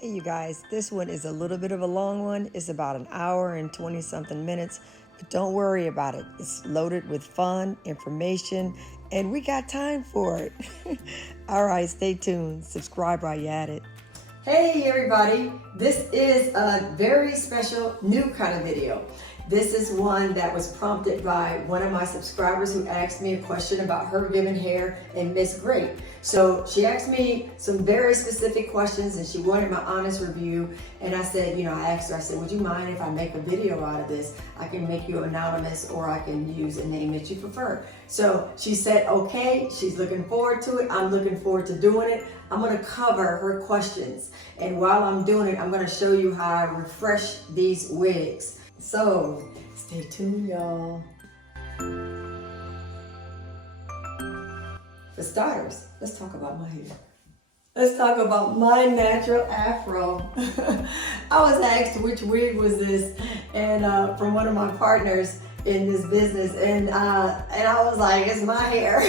Hey you guys, this one is a little bit of a long one. It's about an hour and 20 something minutes, but don't worry about it. It's loaded with fun, information, and we got time for it. All right, stay tuned. Subscribe while you're at it. Hey everybody, this is a very special new kind of video. This is one that was prompted by one of my subscribers who asked me a question about her giving hair and Miss Great. So she asked me some very specific questions and she wanted my honest review. And I said, I asked her, I said, would you mind if I make a video out of this? I can make you anonymous or I can use a name that you prefer. So she said, okay, she's looking forward to it. I'm looking forward to doing it. I'm gonna cover her questions. And while I'm doing it, I'm gonna show you how I refresh these wigs. So, stay tuned, y'all. For starters, let's talk about my hair. Let's talk about my natural afro. I was asked which wig was this, and from one of my partners in this business, and I was like, it's my hair.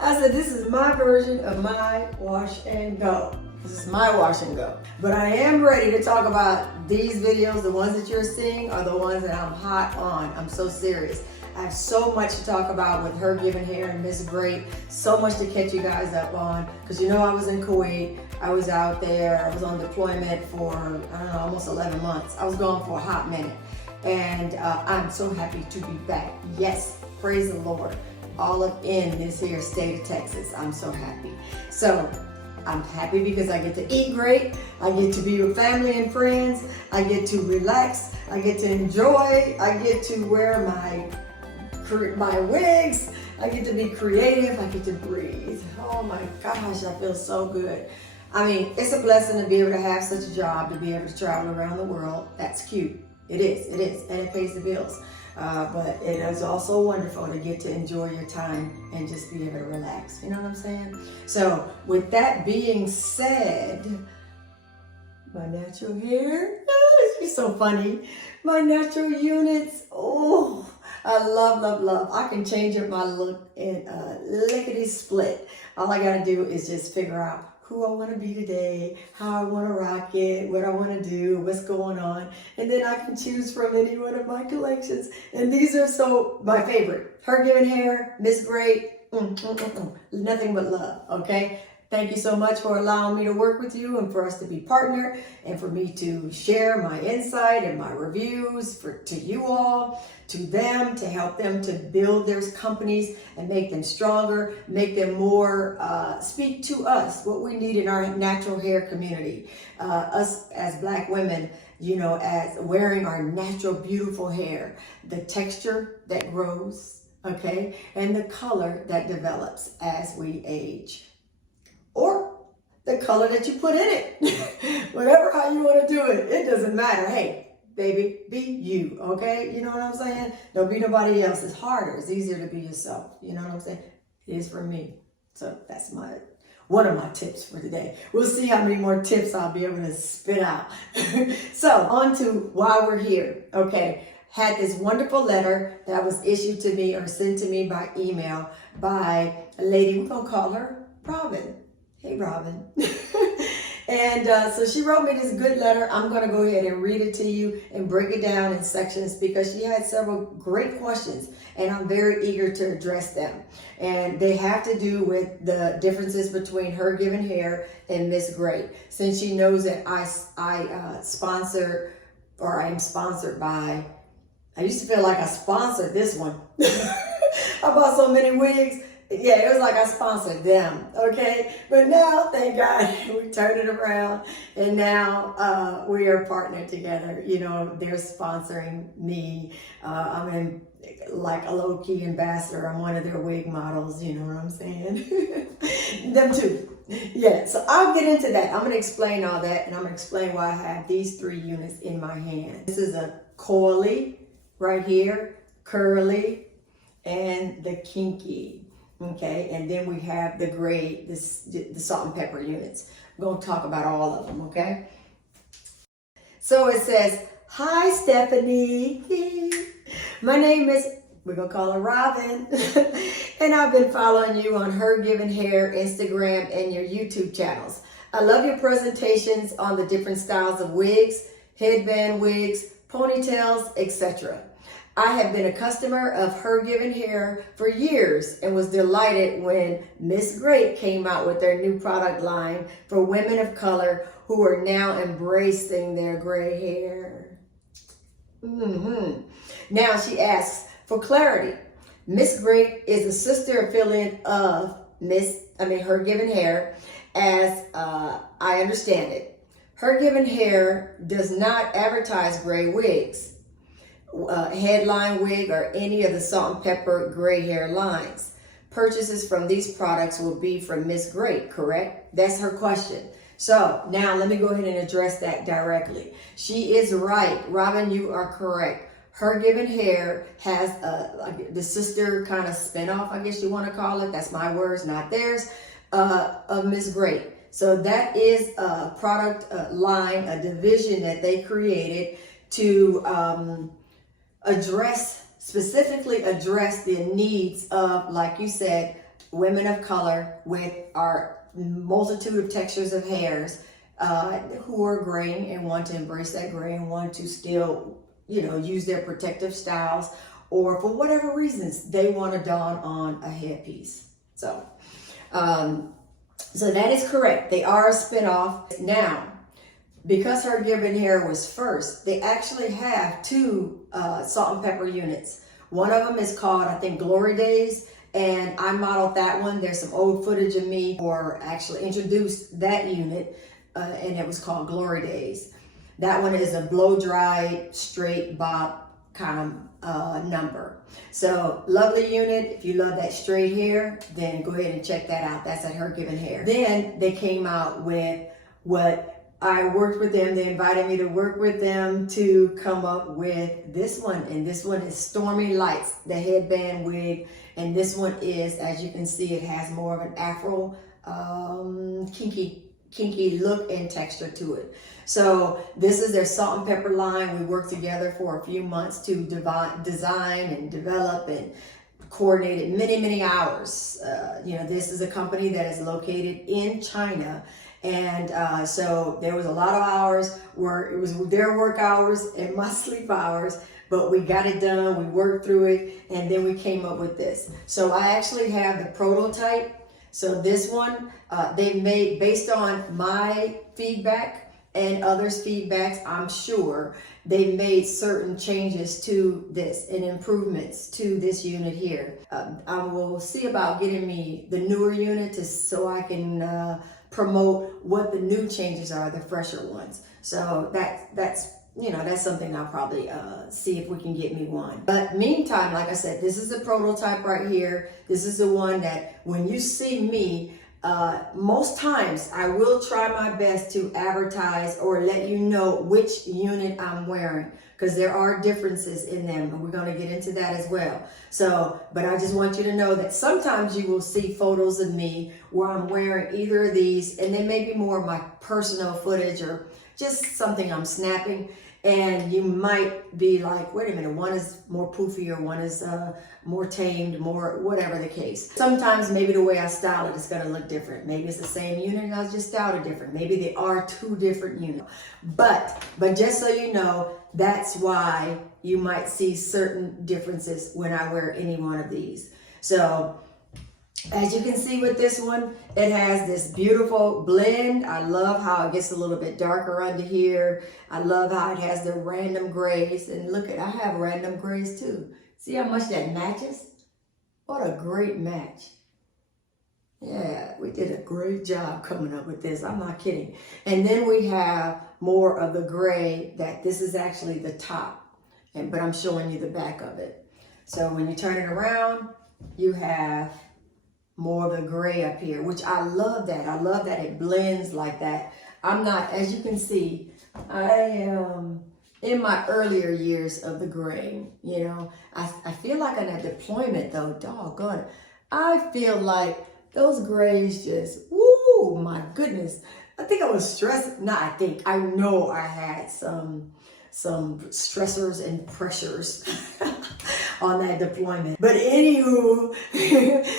I said, this is my version of my wash and go. This is my wash and go. But I am ready to talk about these videos. The ones that you're seeing are the ones that I'm hot on. I'm so serious. I have so much to talk about with her giving hair and Miss Great. So much to catch you guys up on. Because I was in Kuwait. I was out there. I was on deployment for, almost 11 months. I was gone for a hot minute. And I'm so happy to be back. Yes, praise the Lord. All up in this here state of Texas. I'm so happy. So, I'm happy because I get to eat great, I get to be with family and friends, I get to relax, I get to enjoy, I get to wear my wigs, I get to be creative, I get to breathe. Oh my gosh, I feel so good. I mean, it's a blessing to be able to have such a job, to be able to travel around the world. That's cute. It is, and it pays the bills. But it is also wonderful to get to enjoy your time and just be able to relax. You know what I'm saying? So with that being said, my natural hair, it's so funny. My natural units, oh, I love. I can change up my look in a lickety split. All I gotta do is just figure out who I want to be today, how I want to rock it, what I want to do, what's going on. And then I can choose from any one of my collections. And these are my favorite. Her giving hair, Miss Great, nothing but love, okay? Thank you so much for allowing me to work with you and for us to be partnered and for me to share my insight and my reviews to you all, to them, to help them to build their companies and make them stronger, make them more, speak to us, what we need in our natural hair community. Us as Black women, as wearing our natural, beautiful hair, the texture that grows, okay, and the color that develops as we age. Or the color that you put in it. Whatever how you want to do it. It doesn't matter. Hey, baby, be you, okay? You know what I'm saying? Don't be nobody else. It's harder. It's easier to be yourself. You know what I'm saying? It is for me. So that's one of my tips for today. We'll see how many more tips I'll be able to spit out. So on to why we're here, okay? Had this wonderful letter that was issued to me or sent to me by email by a lady, we're going to call her Robin. Hey, Robin. And so she wrote me this good letter. I'm going to go ahead and read it to you and break it down in sections because she had several great questions and I'm very eager to address them. And they have to do with the differences between her giving hair and Miss Great. Since she knows that I sponsor or I'm sponsored by, I used to feel like I sponsored this one. I bought so many wigs. Yeah, it was like I sponsored them, okay? But now, thank God, we turned it around, and now we are partnered together. They're sponsoring me. I'm like a low-key ambassador. I'm one of their wig models, you know what I'm saying? Them too. Yeah, so I'll get into that. I'm going to explain all that, and I'm going to explain why I have these 3 units in my hand. This is a coily right here, curly, and the kinky. Okay, and then we have the gray, the salt and pepper units. We're going to talk about all of them, okay? So it says, hi, Stephanie. My name is, we're going to call her Robin. And I've been following you on Her Giving Hair, Instagram, and your YouTube channels. I love your presentations on the different styles of wigs, headband wigs, ponytails, etc. I have been a customer of Her Given Hair for years and was delighted when Miss Great came out with their new product line for women of color who are now embracing their gray hair. Now she asks for clarity. Miss Great is a sister affiliate of Her Given Hair, as I understand it. Her Given Hair does not advertise gray wigs, headline wig, or any of the salt and pepper gray hair lines. Purchases from these products will be from Miss Great, correct? That's her question. So now let me go ahead and address that directly. She is right. Robin, you are correct. Her Given Hair has the sister kind of spinoff, I guess you want to call it. That's my words, not theirs, of Miss Great. So that is a product line, a division that they created to specifically address the needs of, like you said, women of color with our multitude of textures of hairs who are graying and want to embrace that gray and want to still, use their protective styles, or for whatever reasons they want to don on a headpiece. So that is correct. They are a spinoff. Now, because Her Given Hair was first, they actually have two salt and pepper units. One of them is called, I think, Glory Days, and I modeled that one. There's some old footage of me, or actually introduced that unit, and it was called Glory Days. That one is a blow-dry, straight bob kind of number. So lovely unit. If you love that straight hair, then go ahead and check that out. That's at Her Given Hair. Then they came out with what I worked with them. They invited me to work with them to come up with this one. And this one is Stormy Lights, the headband wig. And this one is, as you can see, it has more of an Afro kinky look and texture to it. So this is their salt and pepper line. We worked together for a few months to design and develop and coordinated many hours. This is a company that is located in China. And so there was a lot of hours where it was their work hours and my sleep hours, but we got it done, we worked through it, and then we came up with this. So I actually have the prototype. So this one, they made based on my feedback and others' feedbacks, I'm sure they made certain changes to this and improvements to this unit here. I will see about getting me the newer unit so I can promote what the new changes are, the fresher ones. So that's something I'll probably see if we can get me one. But meantime, like I said, this is the prototype right here. This is the one that when you see me, most times I will try my best to advertise or let you know which unit I'm wearing, because there are differences in them, and we're going to get into that as well. So, but I just want you to know that sometimes you will see photos of me where I'm wearing either of these, and then maybe more of my personal footage or just something I'm snapping. And you might be like, wait a minute, one is more poofy or one is more tamed, more whatever the case. Sometimes maybe the way I style it is going to look different. Maybe it's the same unit and I just styled it different. Maybe they are two different units. But just so you know, that's why you might see certain differences when I wear any one of these. So as you can see with this one, it has this beautiful blend. I love how it gets a little bit darker under here. I love how it has the random grays. And look I have random grays too. See how much that matches? What a great match. Yeah, we did a great job coming up with this. I'm not kidding. And then we have more of the gray this is actually the top. But I'm showing you the back of it. So when you turn it around, you have more of the gray up here, which I love that. I love that it blends like that. I'm not, as you can see, I am in my earlier years of the gray. I feel like on a deployment though, doggone it, I feel like those grays just, woo, my goodness. I think I was stressed. I know I had some stressors and pressures on that deployment. But anywho,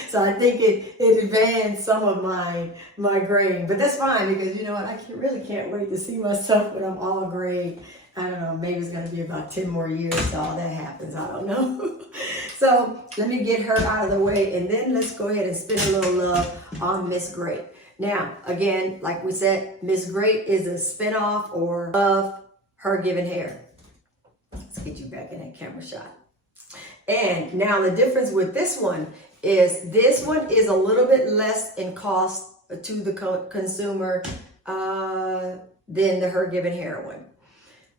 so I think it advanced some of my graying, but that's fine because you know what, really can't wait to see myself when I'm all gray. I don't know, maybe it's gonna be about 10 more years till all that happens, I don't know. So let me get her out of the way and then let's go ahead and spend a little love on Miss Gray. Now, again, like we said, Miss Gray is a spinoff of Her Given Hair. Let's get you back in that camera shot. And now the difference with this one is a little bit less in cost to the consumer than the Her Given Hair one.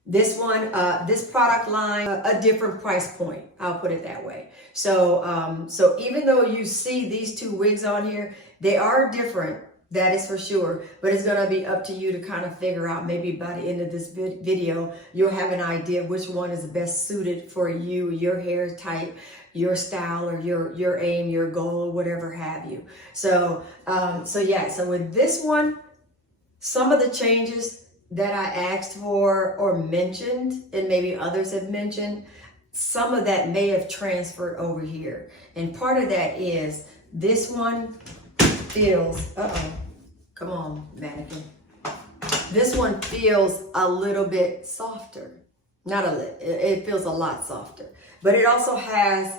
This one, this product line, a different price point. I'll put it that way. So, so even though you see these two wigs on here, they are different. That is for sure. But it's going to be up to you to kind of figure out, maybe by the end of this video, you'll have an idea which one is best suited for you, your hair type, your style, or your aim, your goal, whatever have you. So, so with this one, some of the changes that I asked for or mentioned, and maybe others have mentioned, some of that may have transferred over here. And part of that is this one feels, come on, mannequin. This one feels a little bit softer. Not a little, it feels a lot softer. But it also has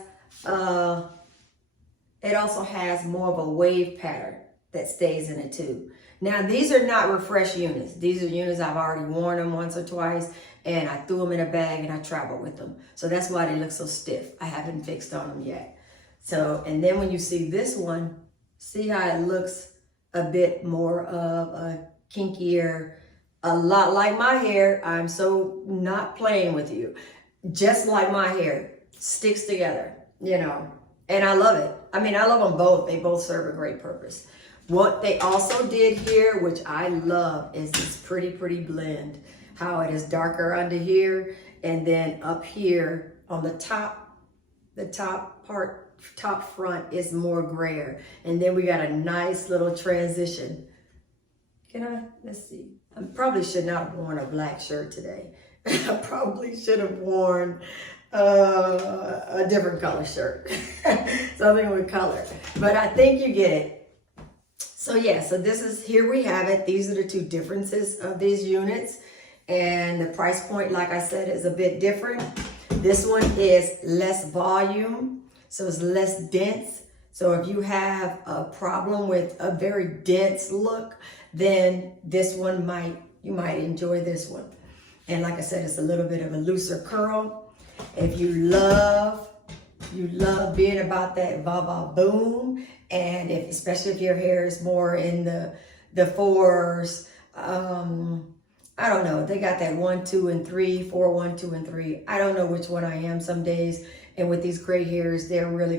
more of a wave pattern that stays in it too. Now, these are not refresh units. These are units I've already worn them once or twice, and I threw them in a bag and I traveled with them. So that's why they look so stiff. I haven't fixed on them yet. So, and then when you see this one, see how it looks a bit more of a kinkier, a lot like my hair. I'm so not playing with you. Just like my hair, sticks together, you know, and I love it. I mean, I love them both. They both serve a great purpose. What they also did here, which I love, is this pretty blend. How it is darker under here, and then up here on the top front is more grayer. And then we got a nice little transition. Let's see. I probably should not have worn a black shirt today. I probably should have worn a different color shirt. Something with color. But I think you get it. So yeah, so here we have it. These are the two differences of these units. And the price point, like I said, is a bit different. This one is less volume, so it's less dense. So if you have a problem with a very dense look, then this one you might enjoy this one. And like I said, it's a little bit of a looser curl. If you love being about that va-va boom, and especially if your hair is more in the fours, I don't know, they got that 1, 2, and 3, 4, 1, 2, and 3. I don't know which one I am some days. And with these gray hairs, they're really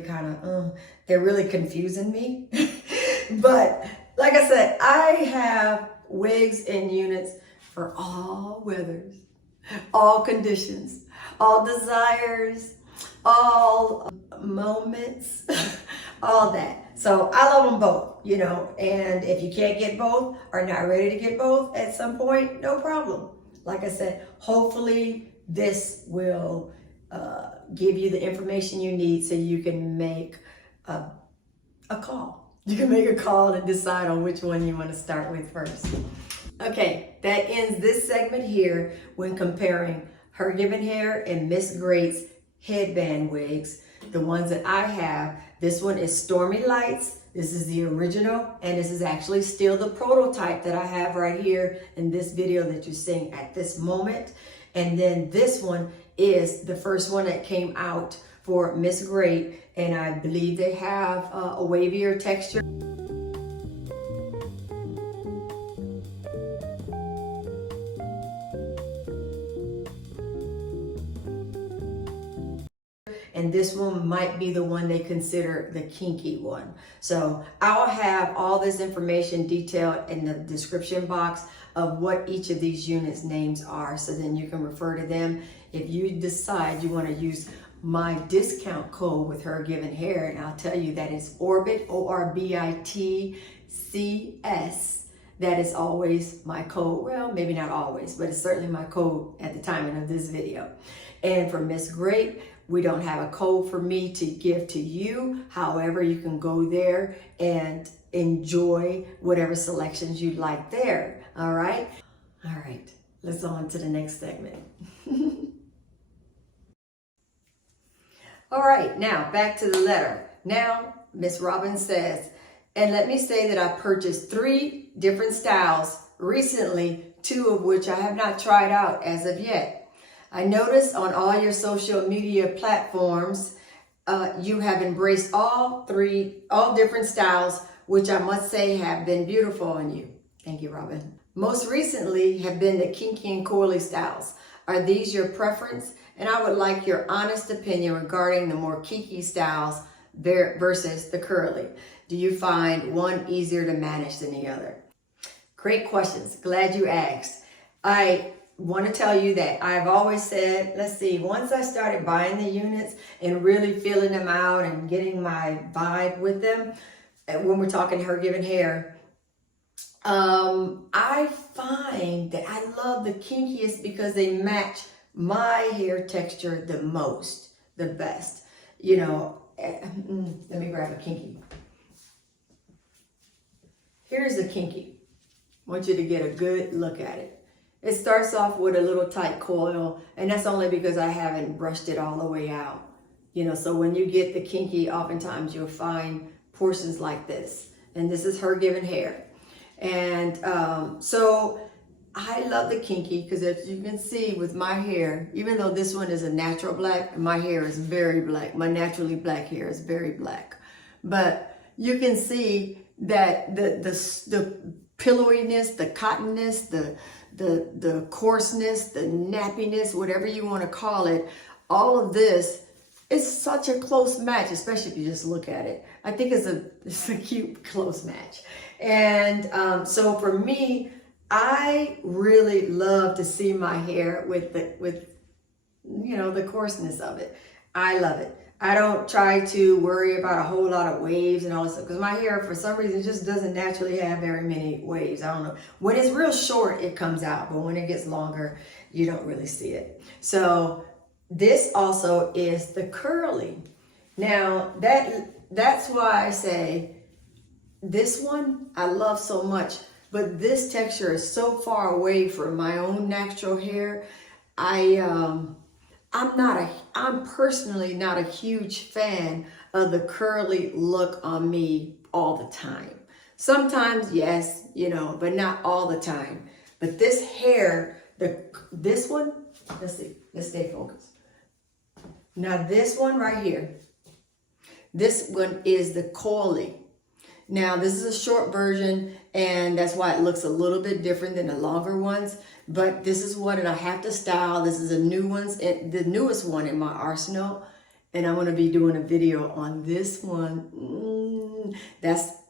they're really confusing me. But like I said, I have wigs and units for all weathers, all conditions, all desires, all moments, all that. So I love them both, you know, and if you can't get both or not ready to get both at some point, no problem. Like I said, hopefully this will give you the information you need so you can make a call. You can make a call and decide on which one you want to start with first. Okay, that ends this segment here when comparing Her Given Hair and Miss Gray's headband wigs. The ones that I have, this one is Stormy Lights. This is the original, and this is actually still the prototype that I have right here in this video that you're seeing at this moment. And then this one is the first one that came out for Miss Gray, and I believe they have a wavier texture. And this one might be the one they consider the kinky one. So I'll have all this information detailed in the description box of what each of these units names are. So then you can refer to them. If you decide you want to use my discount code with Her Given Hair, and I'll tell you that it's Orbit, ORBITCS, That is always my code. Well, maybe not always, but it's certainly my code at the timing of this video. And for Miss Great, we don't have a code for me to give to you. However, you can go there and enjoy whatever selections you'd like there. All right? All right, let's on to the next segment. All right, now back to the letter. Now, Miss Robbins says, and let me say that I purchased 3 different styles recently, 2 of which I have not tried out as of yet. I noticed on all your social media platforms, you have embraced all different styles, which I must say have been beautiful on you. Thank you, Robin. Most recently have been the kinky and coily styles. Are these your preference? And I would like your honest opinion regarding the more kinky styles versus the curly. Do you find one easier to manage than the other? Great questions. Glad you asked. I want to tell you that I've always said, let's see, once I started buying the units and really feeling them out and getting my vibe with them, when we're talking Her Given Hair, I find that I love the kinkiest because they match my hair texture the most, the best. You know, let me grab a kinky. Here's a kinky. I want you to get a good look at it. It starts off with a little tight coil, and that's only because I haven't brushed it all the way out. You know, so when you get the kinky, oftentimes you'll find portions like this. And this is Her Given Hair. And so I love the kinky because as you can see with my hair, even though this one is a natural black, my hair is very black. My naturally black hair is very black. But you can see that the pillowiness, the cottonness, the coarseness, the nappiness, whatever you want to call it, all of this is such a close match, especially if you just look at it. I think it's a cute close match. And so for me, I really love to see my hair with you know, the coarseness of it. I love it. I don't try to worry about a whole lot of waves and all this stuff because my hair, for some reason, just doesn't naturally have very many waves. I don't know. When it's real short, it comes out, but when it gets longer, you don't really see it. So this also is the curly. Now, that's why I say this one I love so much, but this texture is so far away from my own natural hair. I'm personally not a huge fan of the curly look on me all the time. Sometimes, yes, you know, but not all the time. But this hair, this one, let's see, let's stay focused. Now this one right here, this one is the coily. Now this is a short version and that's why it looks a little bit different than the longer ones. But this is one that I have to style. This is the newest one in my arsenal. And I'm going to be doing a video on this one.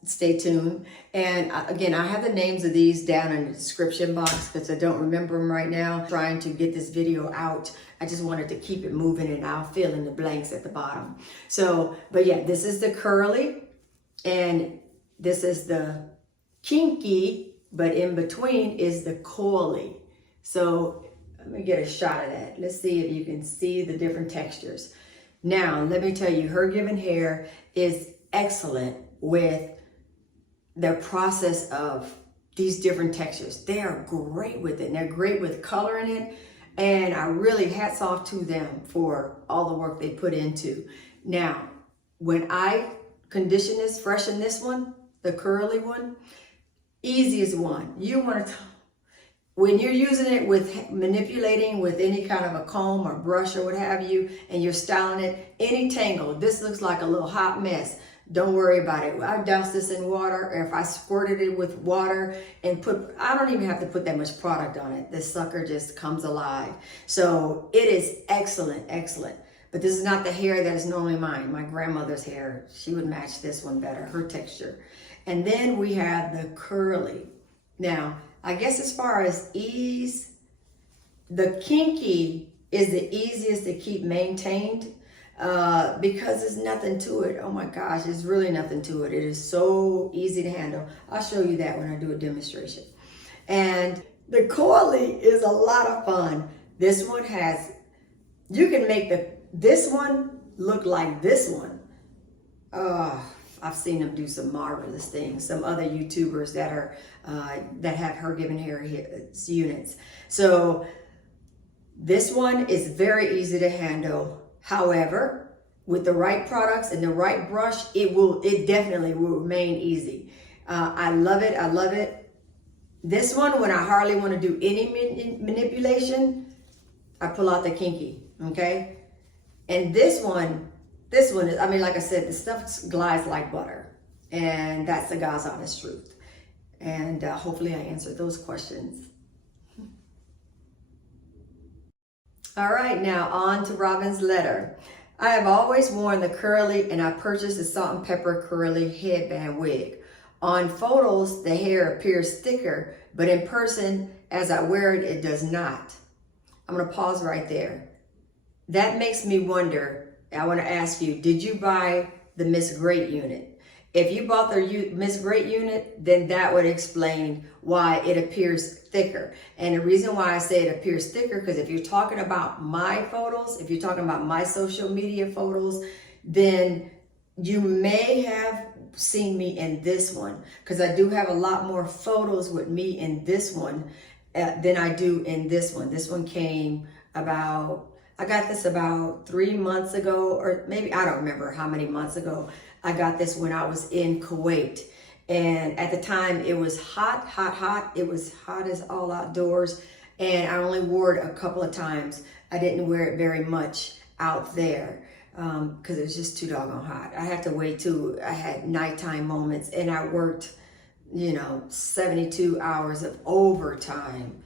Stay tuned. And again, I have the names of these down in the description box because I don't remember them right now. I'm trying to get this video out. I just wanted to keep it moving and I'll fill in the blanks at the bottom. So, but yeah, this is the curly and this is the kinky, but in between is the coily. So let me get a shot of that. Let's see if you can see the different textures. Now, let me tell you, Her Given Hair is excellent with the process of these different textures. They are great with it. And they're great with coloring it. And I really hats off to them for all the work they put into. Now, when I condition this, freshen this one, the curly one, easiest one. You want to, when you're using it with manipulating with any kind of a comb or brush or what have you, and you're styling it, any tangle, this looks like a little hot mess. Don't worry about it. I douse this in water, or if I squirted it with water and I don't even have to put that much product on it. This sucker just comes alive. So it is excellent, excellent. But this is not the hair that is normally mine. My grandmother's hair, she would match this one better, her texture. And then we have the curly. Now, I guess as far as ease, the kinky is the easiest to keep maintained. because there's nothing to it. Oh my gosh, there's really nothing to it. It is so easy to handle. I'll show you that when I do a demonstration. And the coily is a lot of fun. This one has, you can make this one look like this one. I've seen them do some marvelous things. Some other YouTubers that are that have her given hair units. So this one is very easy to handle. However, with the right products and the right brush, it definitely will remain easy. I love it. I love it. This one, when I hardly want to do any manipulation, I pull out the kinky. Okay, and this one is, I mean, like I said, the stuff glides like butter, and that's the God's honest truth. And hopefully I answered those questions. All right, now on to Robin's letter. I have always worn the curly, and I purchased the salt and pepper curly headband wig. On photos, the hair appears thicker, but in person, as I wear it, it does not. I'm gonna pause right there. That makes me wonder, I wanna ask you, did you buy the Miss Great unit? If you bought the Miss Great unit, then that would explain why it appears thicker. And the reason why I say it appears thicker, because if you're talking about my photos, if you're talking about my social media photos, then you may have seen me in this one, because I do have a lot more photos with me in this one than I do in this one. This one came about, I got this about 3 months ago, or maybe, I don't remember how many months ago. I got this when I was in Kuwait. And at the time it was hot. It was hot as all outdoors. And I only wore it a couple of times. I didn't wear it very much out there because it was just too doggone hot. I had to wait till I had nighttime moments, and I worked, 72 hours of overtime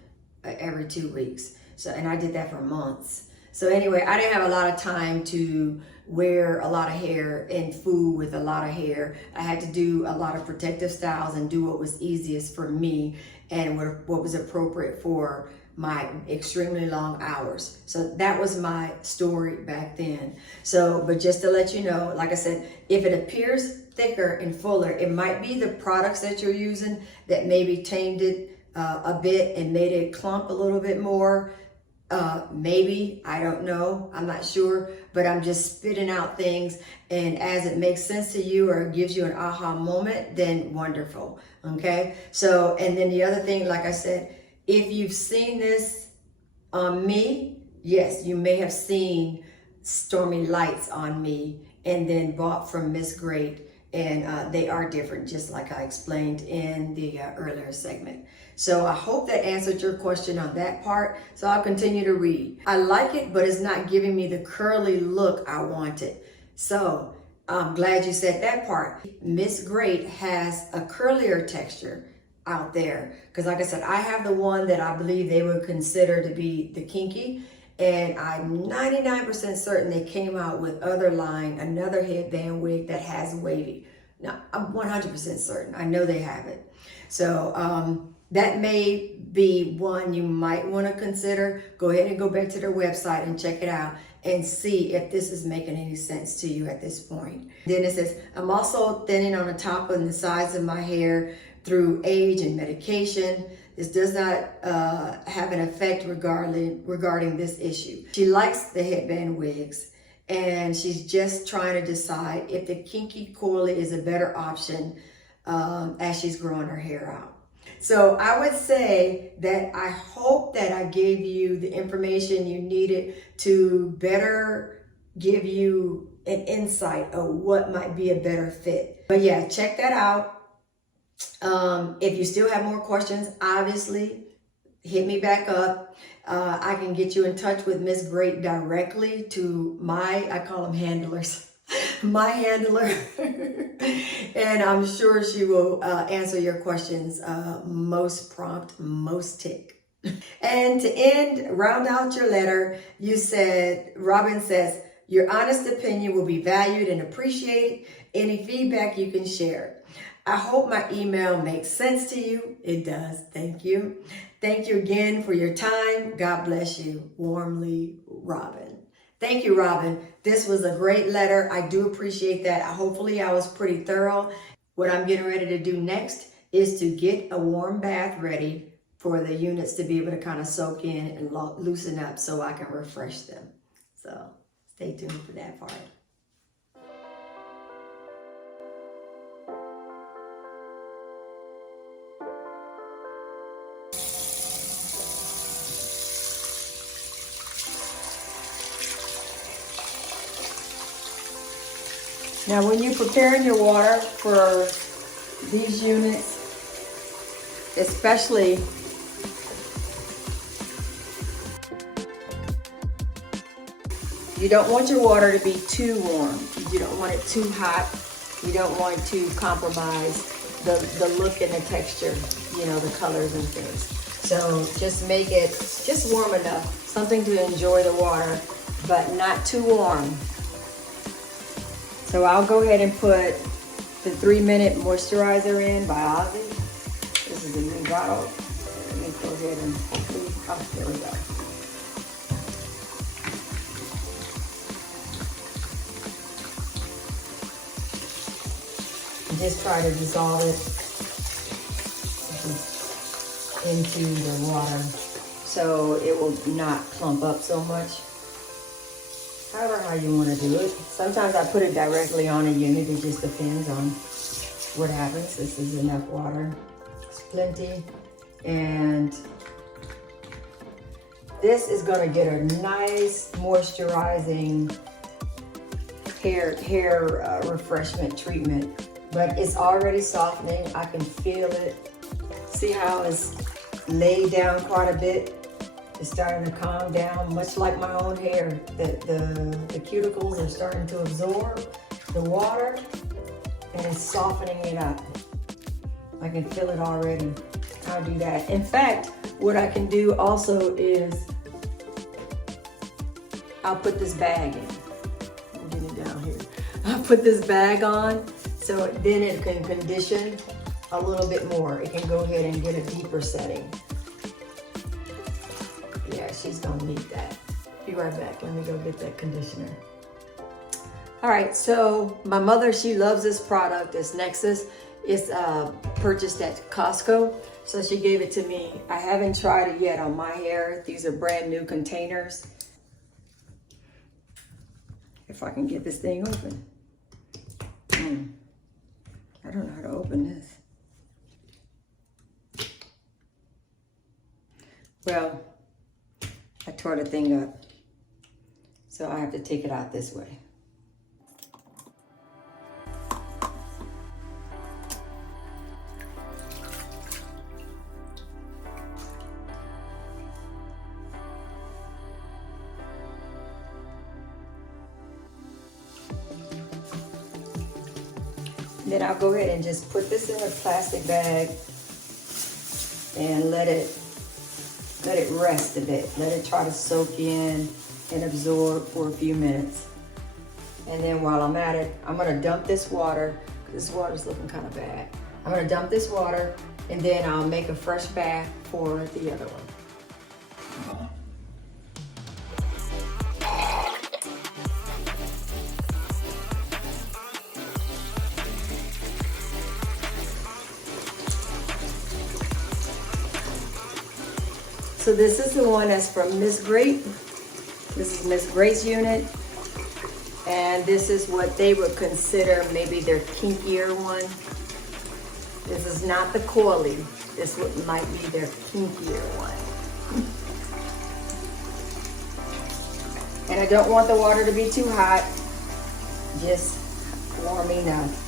every 2 weeks. So, and I did that for months. So anyway, I didn't have a lot of time to wear a lot of hair and fool with a lot of hair. I had to do a lot of protective styles and do what was easiest for me and what was appropriate for my extremely long hours. So that was my story back then. So, but just to let you know, like I said, if it appears thicker and fuller, it might be the products that you're using that maybe tamed it a bit and made it clump a little bit more. Maybe, I don't know, I'm not sure, but I'm just spitting out things, and as it makes sense to you or gives you an aha moment, then wonderful, okay? So, and then the other thing, like I said, if you've seen this on me, yes, you may have seen Stormy Lights on me and then bought from Miss Great, and they are different, just like I explained in the earlier segment. So I hope that answered your question on that part. So I'll continue to read. I like it, but it's not giving me the curly look I wanted. So I'm glad you said that part. Miss Great has a curlier texture out there. Because like I said, I have the one that I believe they would consider to be the kinky. And I'm 99% certain they came out with another headband wig that has wavy. Now, I'm 100% certain. I know they have it. So that may be one you might want to consider. Go ahead and go back to their website and check it out and see if this is making any sense to you at this point. Then it says, I'm also thinning on the top and the sides of my hair through age and medication. This does not have an effect regarding this issue. She likes the headband wigs, and she's just trying to decide if the kinky coily is a better option as she's growing her hair out. So I would say that I hope that I gave you the information you needed to better give you an insight of what might be a better fit. But yeah, check that out. If you still have more questions, obviously, hit me back up. I can get you in touch with Miss Great directly to I call them handlers, my handler. And I'm sure she will answer your questions most prompt, most tick. And to round out your letter, Robin says, your honest opinion will be valued and appreciated. Any feedback you can share. I hope my email makes sense to you. It does. Thank you. Thank you again for your time. God bless you. Warmly, Robin. Thank you, Robin. This was a great letter. I do appreciate that. Hopefully I was pretty thorough. What I'm getting ready to do next is to get a warm bath ready for the units to be able to kind of soak in and loosen up so I can refresh them. So stay tuned for that part. Now, when you're preparing your water for these units, especially you don't want your water to be too warm. You don't want it too hot. You don't want to compromise the look and the texture, you know, the colors and things. So just make it just warm enough, something to enjoy the water, but not too warm. So I'll go ahead and put the 3-minute moisturizer in by Ozzy. This is a new bottle. Let me go ahead and hopefully, oh, there we go. And just try to dissolve it into the water so it will not clump up so much. However how you want to do it. Sometimes I put it directly on a unit. It just depends on what happens. This is enough water. It's plenty. And this is going to get a nice moisturizing hair refreshment treatment. But it's already softening. I can feel it. See how it's laid down quite a bit? It's starting to calm down, much like my own hair. The cuticles are starting to absorb the water and it's softening it up. I can feel it already. I'll do that. In fact, what I can do also is I'll put this bag in. I'm getting it down here. I'll put this bag on so then it can condition a little bit more. It can go ahead and get a deeper setting. Yeah, she's gonna need that. Be right back. Let me go get that conditioner. All right, so my mother, she loves this product, this Nexus. It's purchased at Costco, so she gave it to me. I haven't tried it yet on my hair. These are brand new containers. If I can get this thing open. I don't know how to open this. Well, I tore the thing up, so I have to take it out this way. Then I'll go ahead and just put this in a plastic bag and let it rest a bit. Let it try to soak in and absorb for a few minutes. And then while I'm at it, I'm gonna dump this water, because this water's looking kind of bad. I'm gonna dump this water and then I'll make a fresh bath for the other one. So this is the one that's from Miss Great. This is Miss Great's unit. And this is what they would consider maybe their kinkier one. This is not the coily. This might be their kinkier one. And I don't want the water to be too hot, just warm enough.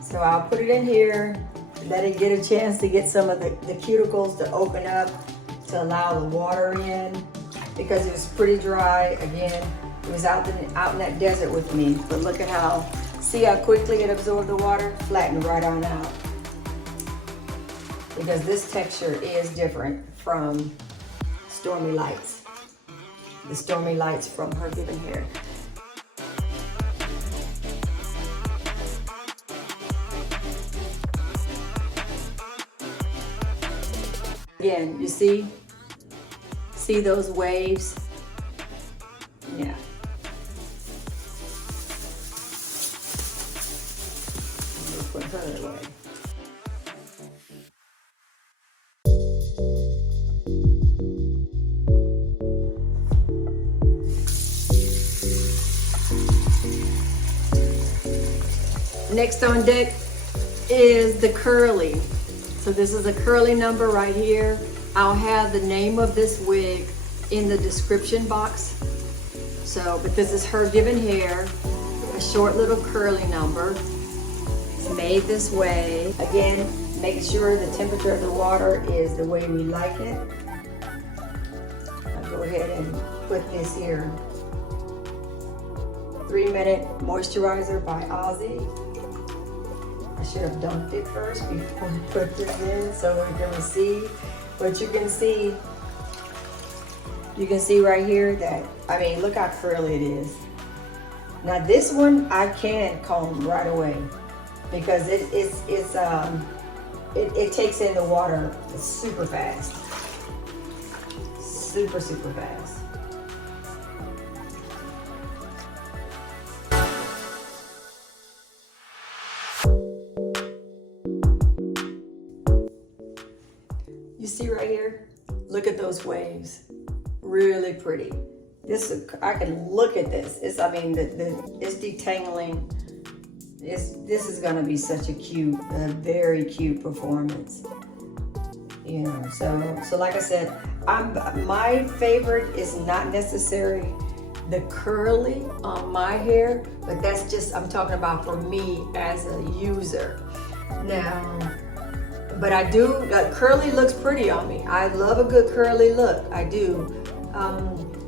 So I'll put it in here, let it get a chance to get some of the cuticles to open up to allow the water in, because it was pretty dry. Again, it was out in that desert with me, but look at how, see how quickly it absorbed the water? Flattened right on out. Because this texture is different from Stormy Lights. The Stormy Lights from Her Given Hair. Again, you see those waves? Yeah. Let's put her away. Next on deck is the curly. So this is a curly number right here. I'll have the name of this wig in the description box. So, but this is her given hair, a short little curly number. It's made this way. Again, make sure the temperature of the water is the way we like it. I'll go ahead and put this here. 3-minute moisturizer by Ozzy. I should have dumped it first before I put this in so we're gonna see. But you can see right here that, I mean, look how curly it is. Now this one I can comb right away because it takes in the water super fast. Super fast. You see right here? Look at those waves. Really pretty. I can look at this. It's detangling. This is gonna be such a very cute performance. You know, so like I said, my favorite is not necessarily the curly on my hair, but that's just, I'm talking about for me as a user. Now, but I do, curly looks pretty on me. I love a good curly look, I do.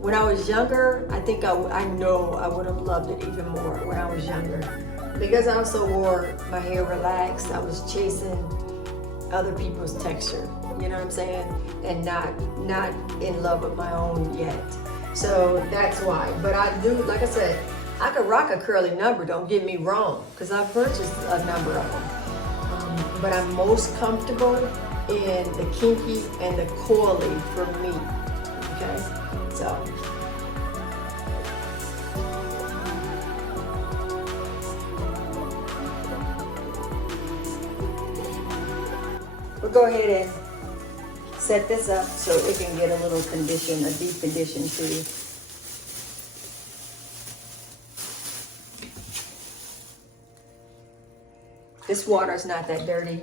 When I was younger, I think I know I would have loved it even more when I was younger. Because I also wore my hair relaxed, I was chasing other people's texture, you know what I'm saying? And not in love with my own yet. So that's why. But I do, like I said, I could rock a curly number, don't get me wrong, because I purchased a number of them. But I'm most comfortable in the kinky and the coily for me, okay? So. We'll go ahead and set this up so it can get a little condition, a deep condition too. This water is not that dirty.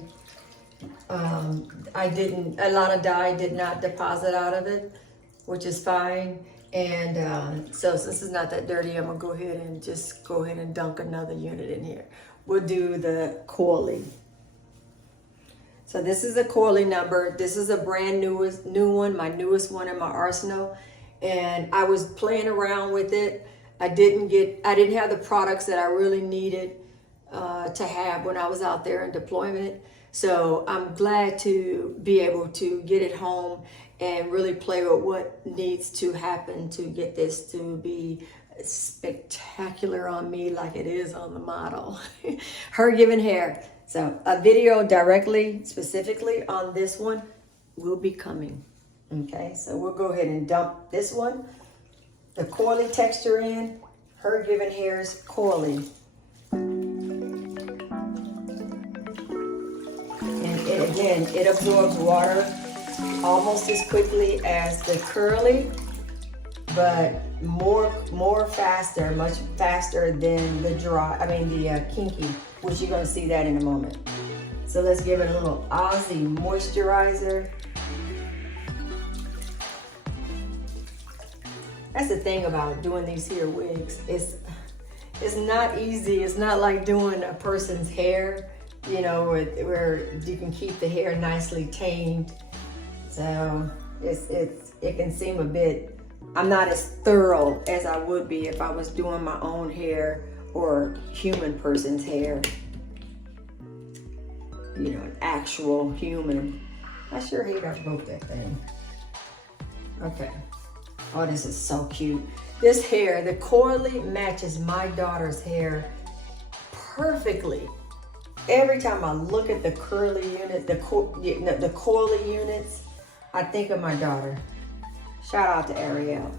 A lot of dye did not deposit out of it, which is fine. And so since it's not that dirty, I'm gonna go ahead and dunk another unit in here. We'll do the coily. So this is a coily number. This is a brand new one, my newest one in my arsenal. And I was playing around with it. I didn't have the products that I really needed to have when I was out there in deployment. So I'm glad to be able to get it home and really play with what needs to happen to get this to be spectacular on me like it is on the model. Her given hair. So a video specifically on this one will be coming. Okay, so we'll go ahead and dump this one, the coily texture in, her given hair's coily. And it absorbs water almost as quickly as the curly, but much faster than the kinky, which you're gonna see that in a moment. So let's give it a little Ozzy moisturizer. That's the thing about doing these here wigs. It's not easy. It's not like doing a person's hair, you know, where you can keep the hair nicely tamed. So it can seem a bit, I'm not as thorough as I would be if I was doing my own hair or human person's hair. You know, an actual human. I sure hate I broke that thing. Okay. Oh, this is so cute. This hair, the coily matches my daughter's hair perfectly. Every time I look at the curly unit, the coily units, I think of my daughter. Shout out to Ariel.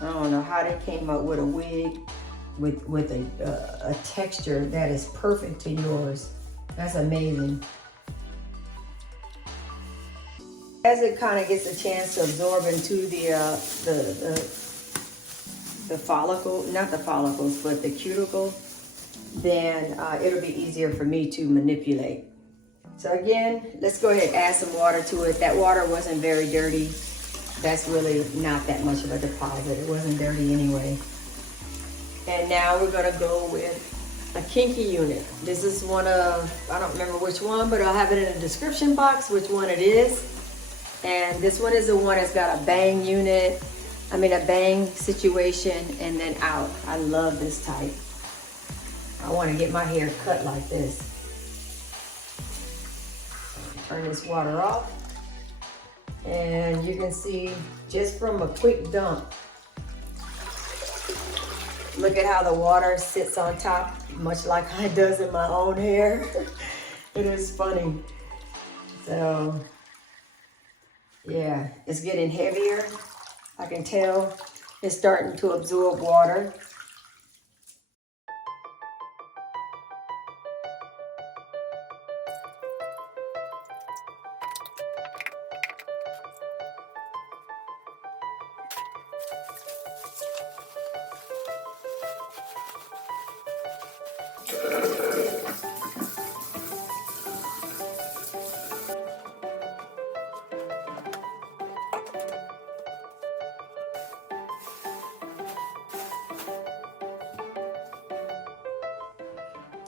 I don't know how they came up with a wig with a texture that is perfect to yours. That's amazing. As it kind of gets a chance to absorb into the follicle, not the follicles, but the cuticle, then it'll be easier for me to manipulate. So again, let's go ahead and add some water to it. That water wasn't very dirty. That's really not that much of a deposit. It wasn't dirty anyway. And now we're gonna go with a kinky unit. This is one of, I don't remember which one, but I'll have it in the description box which one it is. And this one is the one that's got a bang unit, a bang situation and then out. I love this type. I wanna get my hair cut like this. Turn this water off. And you can see just from a quick dump, look at how the water sits on top, much like it does in my own hair. It is funny. So, yeah, it's getting heavier. I can tell it's starting to absorb water.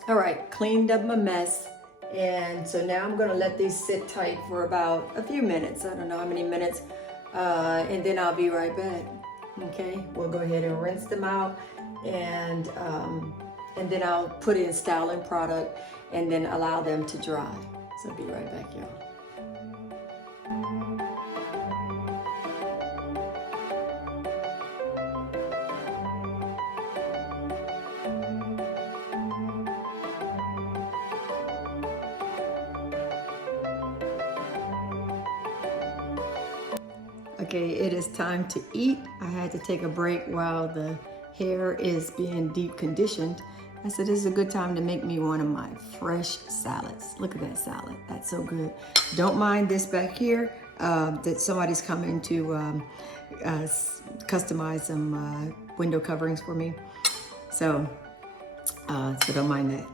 All right, cleaned up my mess. And so now I'm gonna let these sit tight for about a few minutes. I don't know how many minutes. And then I'll be right back, okay? We'll go ahead and rinse them out and then I'll put in styling product and then allow them to dry. So I'll be right back, y'all. Okay, it is time to eat. I had to take a break while the hair is being deep conditioned. I said this is a good time to make me one of my fresh salads. Look at that salad, that's so good. Don't mind this back here, that somebody's coming to customize some window coverings for me. So don't mind that.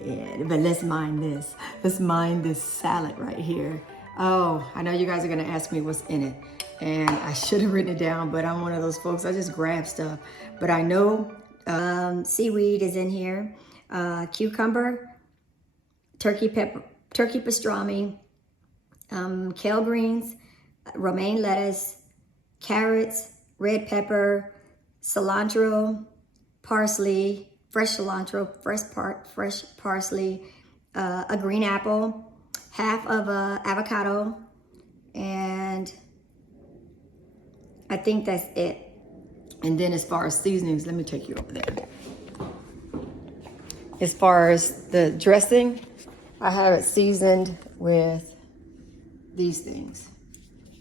Yeah, but let's mind this. Let's mind this salad right here. Oh, I know you guys are gonna ask me what's in it. And I should have written it down, but I'm one of those folks, I just grab stuff. But I know seaweed is in here, cucumber, turkey pastrami, kale greens, romaine lettuce, carrots, red pepper, cilantro, parsley, fresh cilantro, fresh parsley, a green apple, half of a avocado, and I think that's it. And then as far as seasonings, let me take you over there. As far as the dressing, I have it seasoned with these things.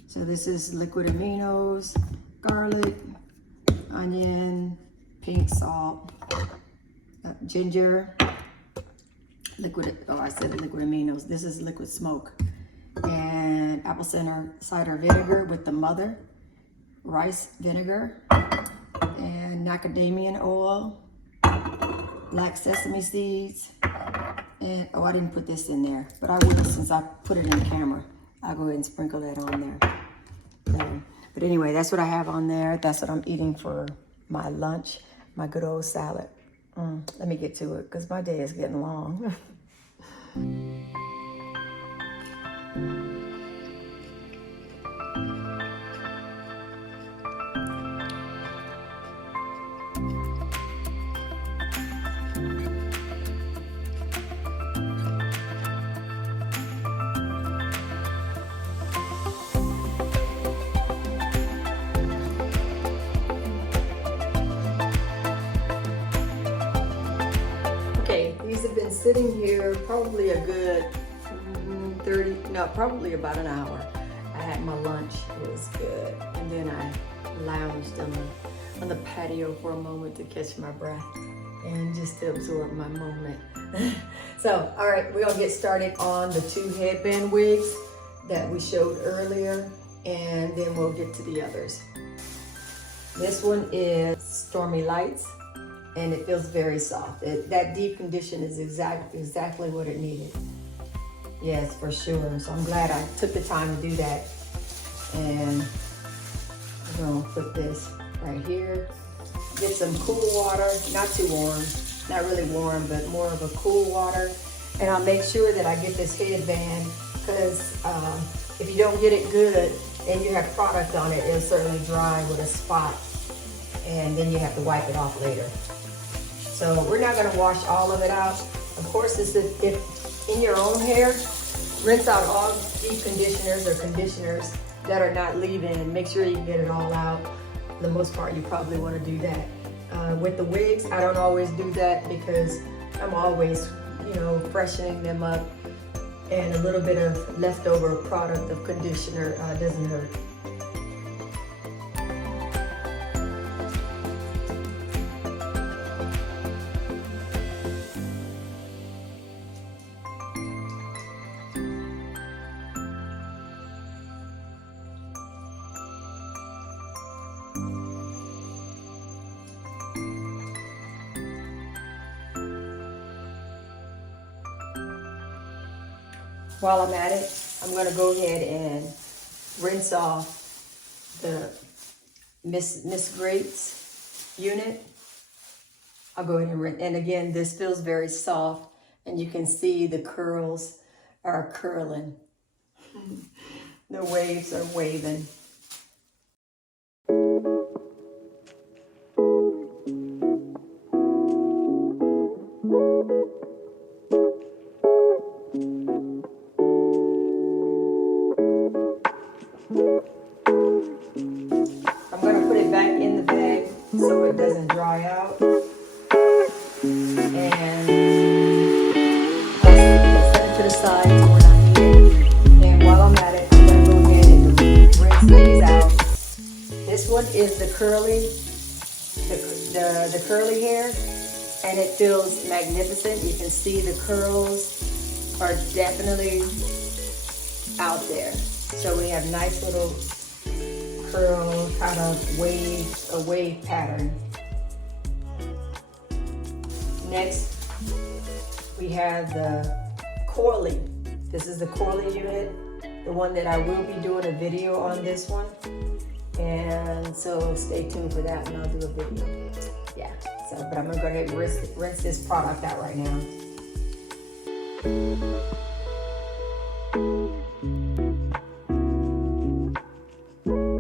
So this is liquid aminos, garlic, onion, pink salt, ginger, liquid, oh, I said liquid aminos. This is liquid smoke. And apple cider vinegar with the mother, rice vinegar, and macadamia oil, black sesame seeds, and, oh, I didn't put this in there, but I will since I put it in the camera. I'll go ahead and sprinkle that on there. So, but anyway, that's what I have on there. That's what I'm eating for my lunch, my good old salad. Let me get to it, because my day is getting long. These have been sitting here probably a good probably about an hour. I had my lunch. It was good. And then I lounged on the patio for a moment to catch my breath and just to absorb my moment. So, all right, we're gonna get started on the 2 headband wigs that we showed earlier, and then we'll get to the others. This one is Stormy Lights, and it feels very soft. That deep condition is exactly what it needed. Yes, for sure. So I'm glad I took the time to do that. And I'm gonna put this right here. Get some cool water, not too warm, not really warm, but more of a cool water. And I'll make sure that I get this headband, because if you don't get it good and you have product on it, it'll certainly dry with a spot, and then you have to wipe it off later. So we're not gonna wash all of it out. Of course, if in your own hair, rinse out all deep conditioners or conditioners that are not leave-in. Make sure you get it all out. For the most part, you probably wanna do that. With the wigs, I don't always do that because I'm always, freshening them up, and a little bit of leftover product of conditioner doesn't hurt. While I'm at it, I'm going to go ahead and rinse off the Miss Great's unit. I'll go ahead and rinse. And again, this feels very soft, and you can see the curls are curling. The waves are waving. I'm going to put it back in the bag so it doesn't dry out. And I'll set it to the side when I need it. And while I'm at it, I'm going to go ahead and rinse these out. This one is the curly hair, and it feels magnificent. You can see the curls are definitely out there. So we have nice little curl, kind of wave pattern. Next, we have the Corley. This is the Corley unit, the one that I will be doing a video on this one. And so stay tuned for that, and I'll do a video. Yeah, but I'm gonna go ahead and rinse this product out right now.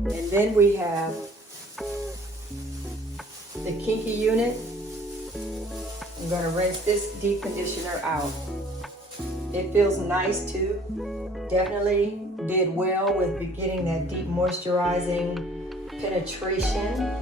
And then we have the Kinky unit. I'm gonna rinse this deep conditioner out. It feels nice too. Definitely did well with getting that deep moisturizing penetration.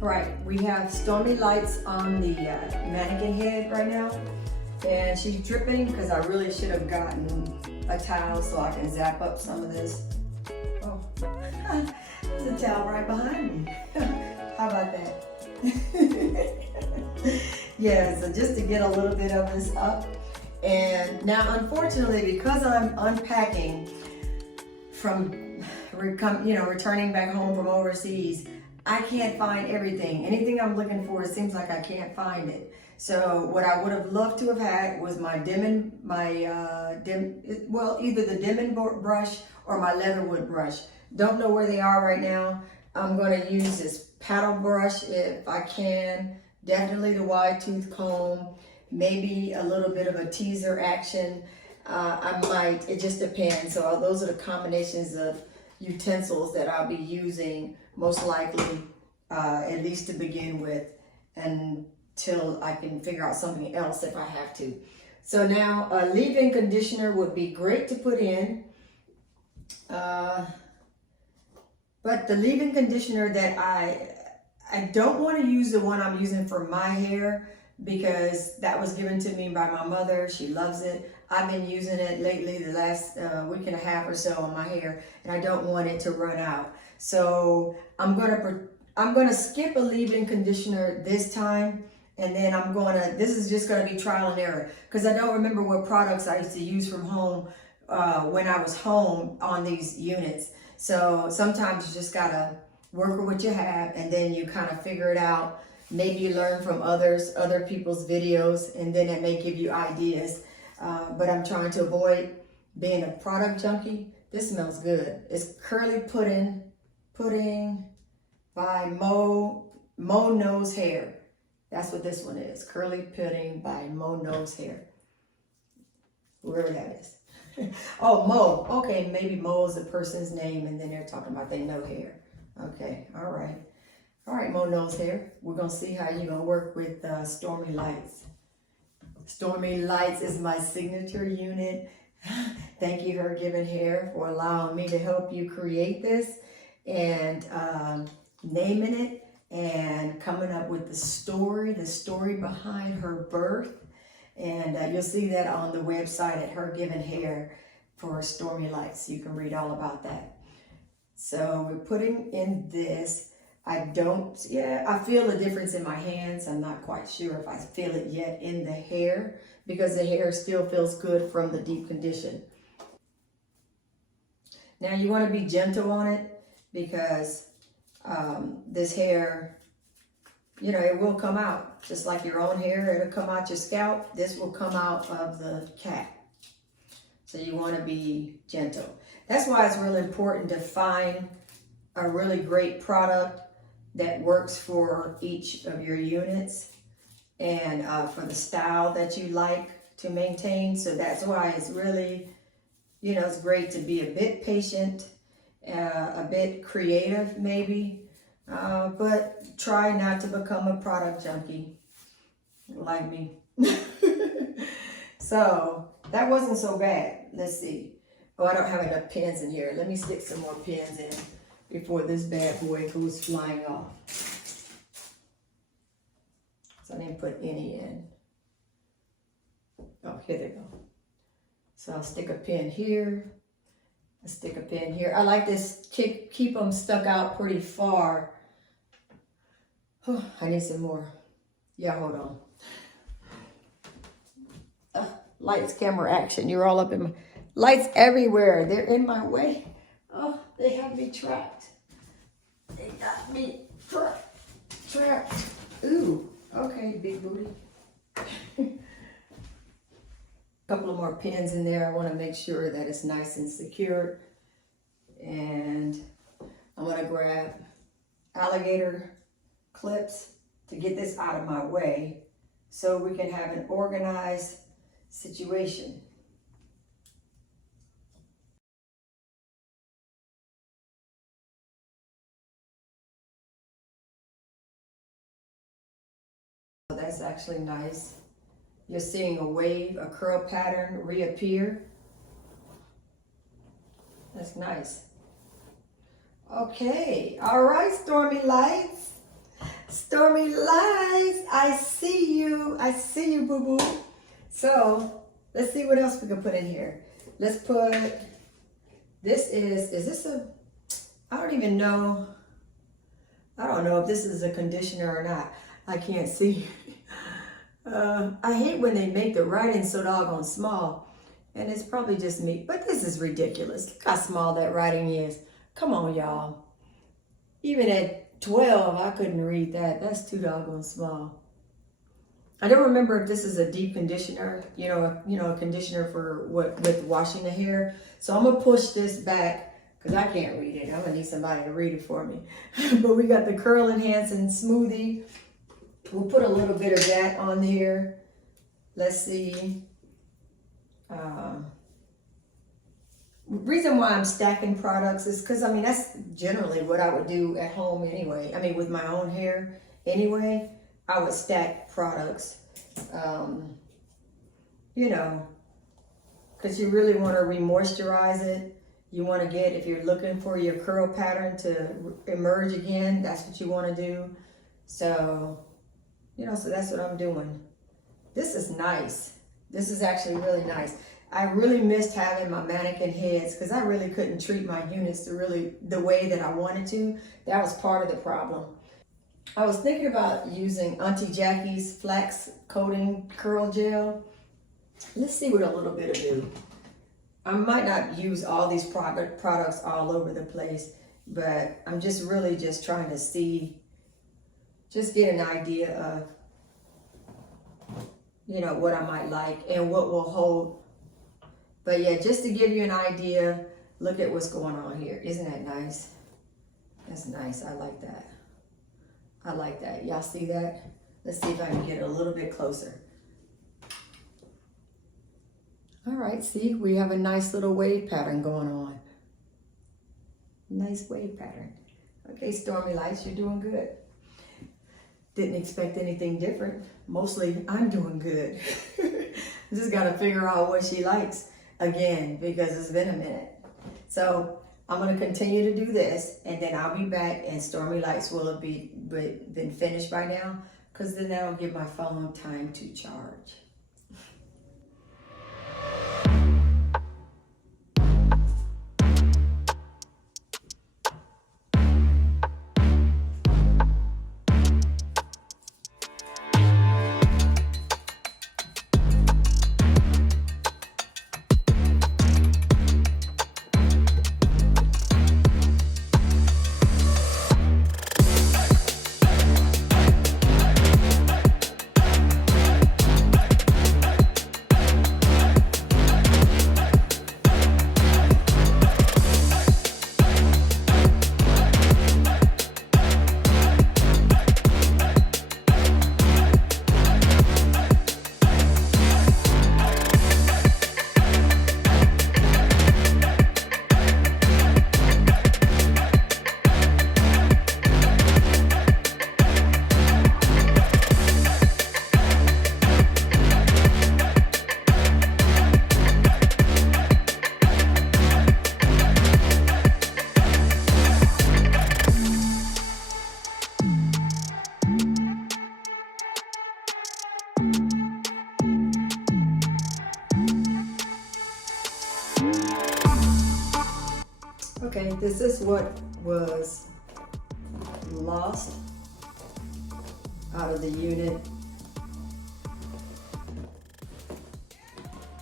Right, we have Stormy Lights on the mannequin head right now, and she's dripping because I really should have gotten a towel so I can zap up some of this. Oh, there's a towel right behind me. How about that? Yeah, so just to get a little bit of this up. And now, unfortunately, because I'm unpacking from, returning back home from overseas, I can't find everything. Anything I'm looking for, it seems like I can't find it. So what I would have loved to have had was my either the Demon brush or my Leatherwood brush. Don't know where they are right now. I'm gonna use this paddle brush if I can. Definitely the wide tooth comb, maybe a little bit of a teaser action. I might, it just depends. So those are the combinations of utensils that I'll be using most likely, at least to begin with, until I can figure out something else if I have to. So now a leave-in conditioner would be great to put in. But the leave-in conditioner that I don't want to use the one I'm using for my hair, because that was given to me by my mother. She loves it. I've been using it lately, the last week and a half or so on my hair, and I don't want it to run out. So I'm gonna skip a leave-in conditioner this time, and then this is just gonna be trial and error, because I don't remember what products I used to use from home when I was home on these units. So sometimes you just gotta work with what you have, and then you kind of figure it out. Maybe you learn from other people's videos, and then it may give you ideas. But I'm trying to avoid being a product junkie. This smells good. It's Curly Pudding by Mo Knows Hair. That's what this one is. Curly Pudding by Mo Knows Hair. Whoever that is. Oh, Mo. Okay, maybe Mo is the person's name, and then they're talking about they know hair. Okay, all right. All right, Mo Knows Hair. We're going to see how you're going to work with Stormy Lights. Stormy Lights is my signature unit. Thank you, Her Given Hair, for allowing me to help you create this and naming it and coming up with the story behind her birth. And you'll see that on the website at Her Given Hair for Stormy Lights. You can read all about that. So we're putting in this. I feel a difference in my hands. I'm not quite sure if I feel it yet in the hair, because the hair still feels good from the deep condition. Now you want to be gentle on it, because this hair, it will come out. Just like your own hair, it'll come out your scalp. This will come out of the cap. So you want to be gentle. That's why it's really important to find a really great product that works for each of your units and for the style that you like to maintain. So that's why it's really, it's great to be a bit patient, a bit creative maybe, but try not to become a product junkie like me. So that wasn't so bad. Let's see. Oh, I don't have enough pins in here. Let me stick some more pins in before this bad boy goes flying off. So I didn't put any in. Oh, here they go. So I'll stick a pin here. I'll stick a pin here. I like this, keep them stuck out pretty far. Oh, I need some more. Yeah, hold on. Lights, camera, action. You're all up in my... Lights everywhere. They're in my way. Oh, they have me trapped. They got me trapped. Ooh, okay, big booty. Couple of more pins in there. I want to make sure that it's nice and secure. And I'm going to grab alligator clips to get this out of my way so we can have an organized situation. So that's actually nice. You're seeing a wave, a curl pattern reappear. That's nice. Okay, all right, Stormy Lights. Stormy Lights, I see you, boo-boo. So let's see what else we can put in here. Let's put, is this I don't even know. I don't know if this is a conditioner or not. I can't see. I hate when they make the writing so doggone small. And it's probably just me, but this is ridiculous. Look how small that writing is. Come on, y'all. Even at 12, I couldn't read that. That's too doggone small. I don't remember if this is a deep conditioner, a conditioner for with washing the hair. So I'm gonna push this back because I can't read it. I'm gonna need somebody to read it for me. But we got the Curl Enhancing Smoothie. We'll put a little bit of that on here. Let's see. Reason why I'm stacking products is because, that's generally what I would do at home anyway. With my own hair anyway, I would stack products. you know, because you really want to re-moisturize it. You want to get, if you're looking for your curl pattern to emerge again, that's what you want to do. So, you know, so that's what I'm doing. This is nice. This is actually really nice. I really missed having my mannequin heads because I really couldn't treat my units the way that I wanted to. That was part of the problem. I was thinking about using Auntie Jackie's flax coating curl gel. Let's see what a little bit will do. I might not use all these products all over the place, but I'm just really just trying to see, just get an idea of, you know, what I might like and what will hold. But yeah, just to give you an idea, look at what's going on here. Isn't that nice? That's nice. I like that. I like that. Y'all see that? Let's see if I can get it a little bit closer. All right, see, we have a nice little wave pattern going on. Nice wave pattern. Okay, Stormy Lights, you're doing good. Didn't expect anything different. Mostly, I'm doing good. Just gotta figure out what she likes again, because it's been a minute. So I'm gonna continue to do this, and then I'll be back, and Stormy Lights will have been finished by now, because then that'll give my phone time to charge. Okay, this is what was lost out of the unit.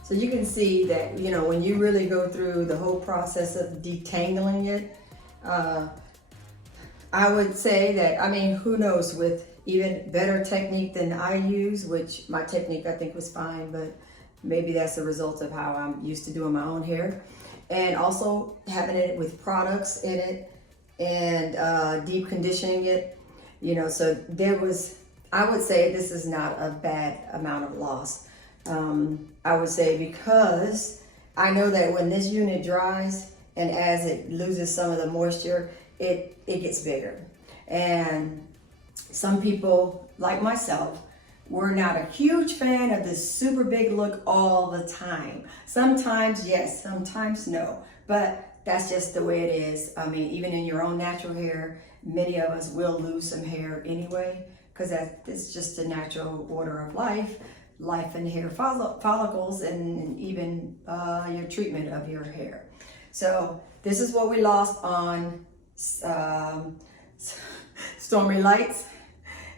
So you can see that, you know, when you really go through the whole process of detangling it, I would say that, I mean, who knows, with even better technique than I use, which my technique I think was fine, but maybe that's a result of how I'm used to doing my own hair. And also having it with products in it and deep conditioning it, you know, so there was, I would say this is not a bad amount of loss. I would say, because I know that when this unit dries and as it loses some of the moisture, it gets bigger. And some people, like myself, we're not a huge fan of this super big look all the time. Sometimes yes, sometimes no, but that's just the way it is. I mean, even in your own natural hair, many of us will lose some hair anyway, because that's just a natural order of life and hair follicles, and even your treatment of your hair. So this is what we lost on Stormy Lights,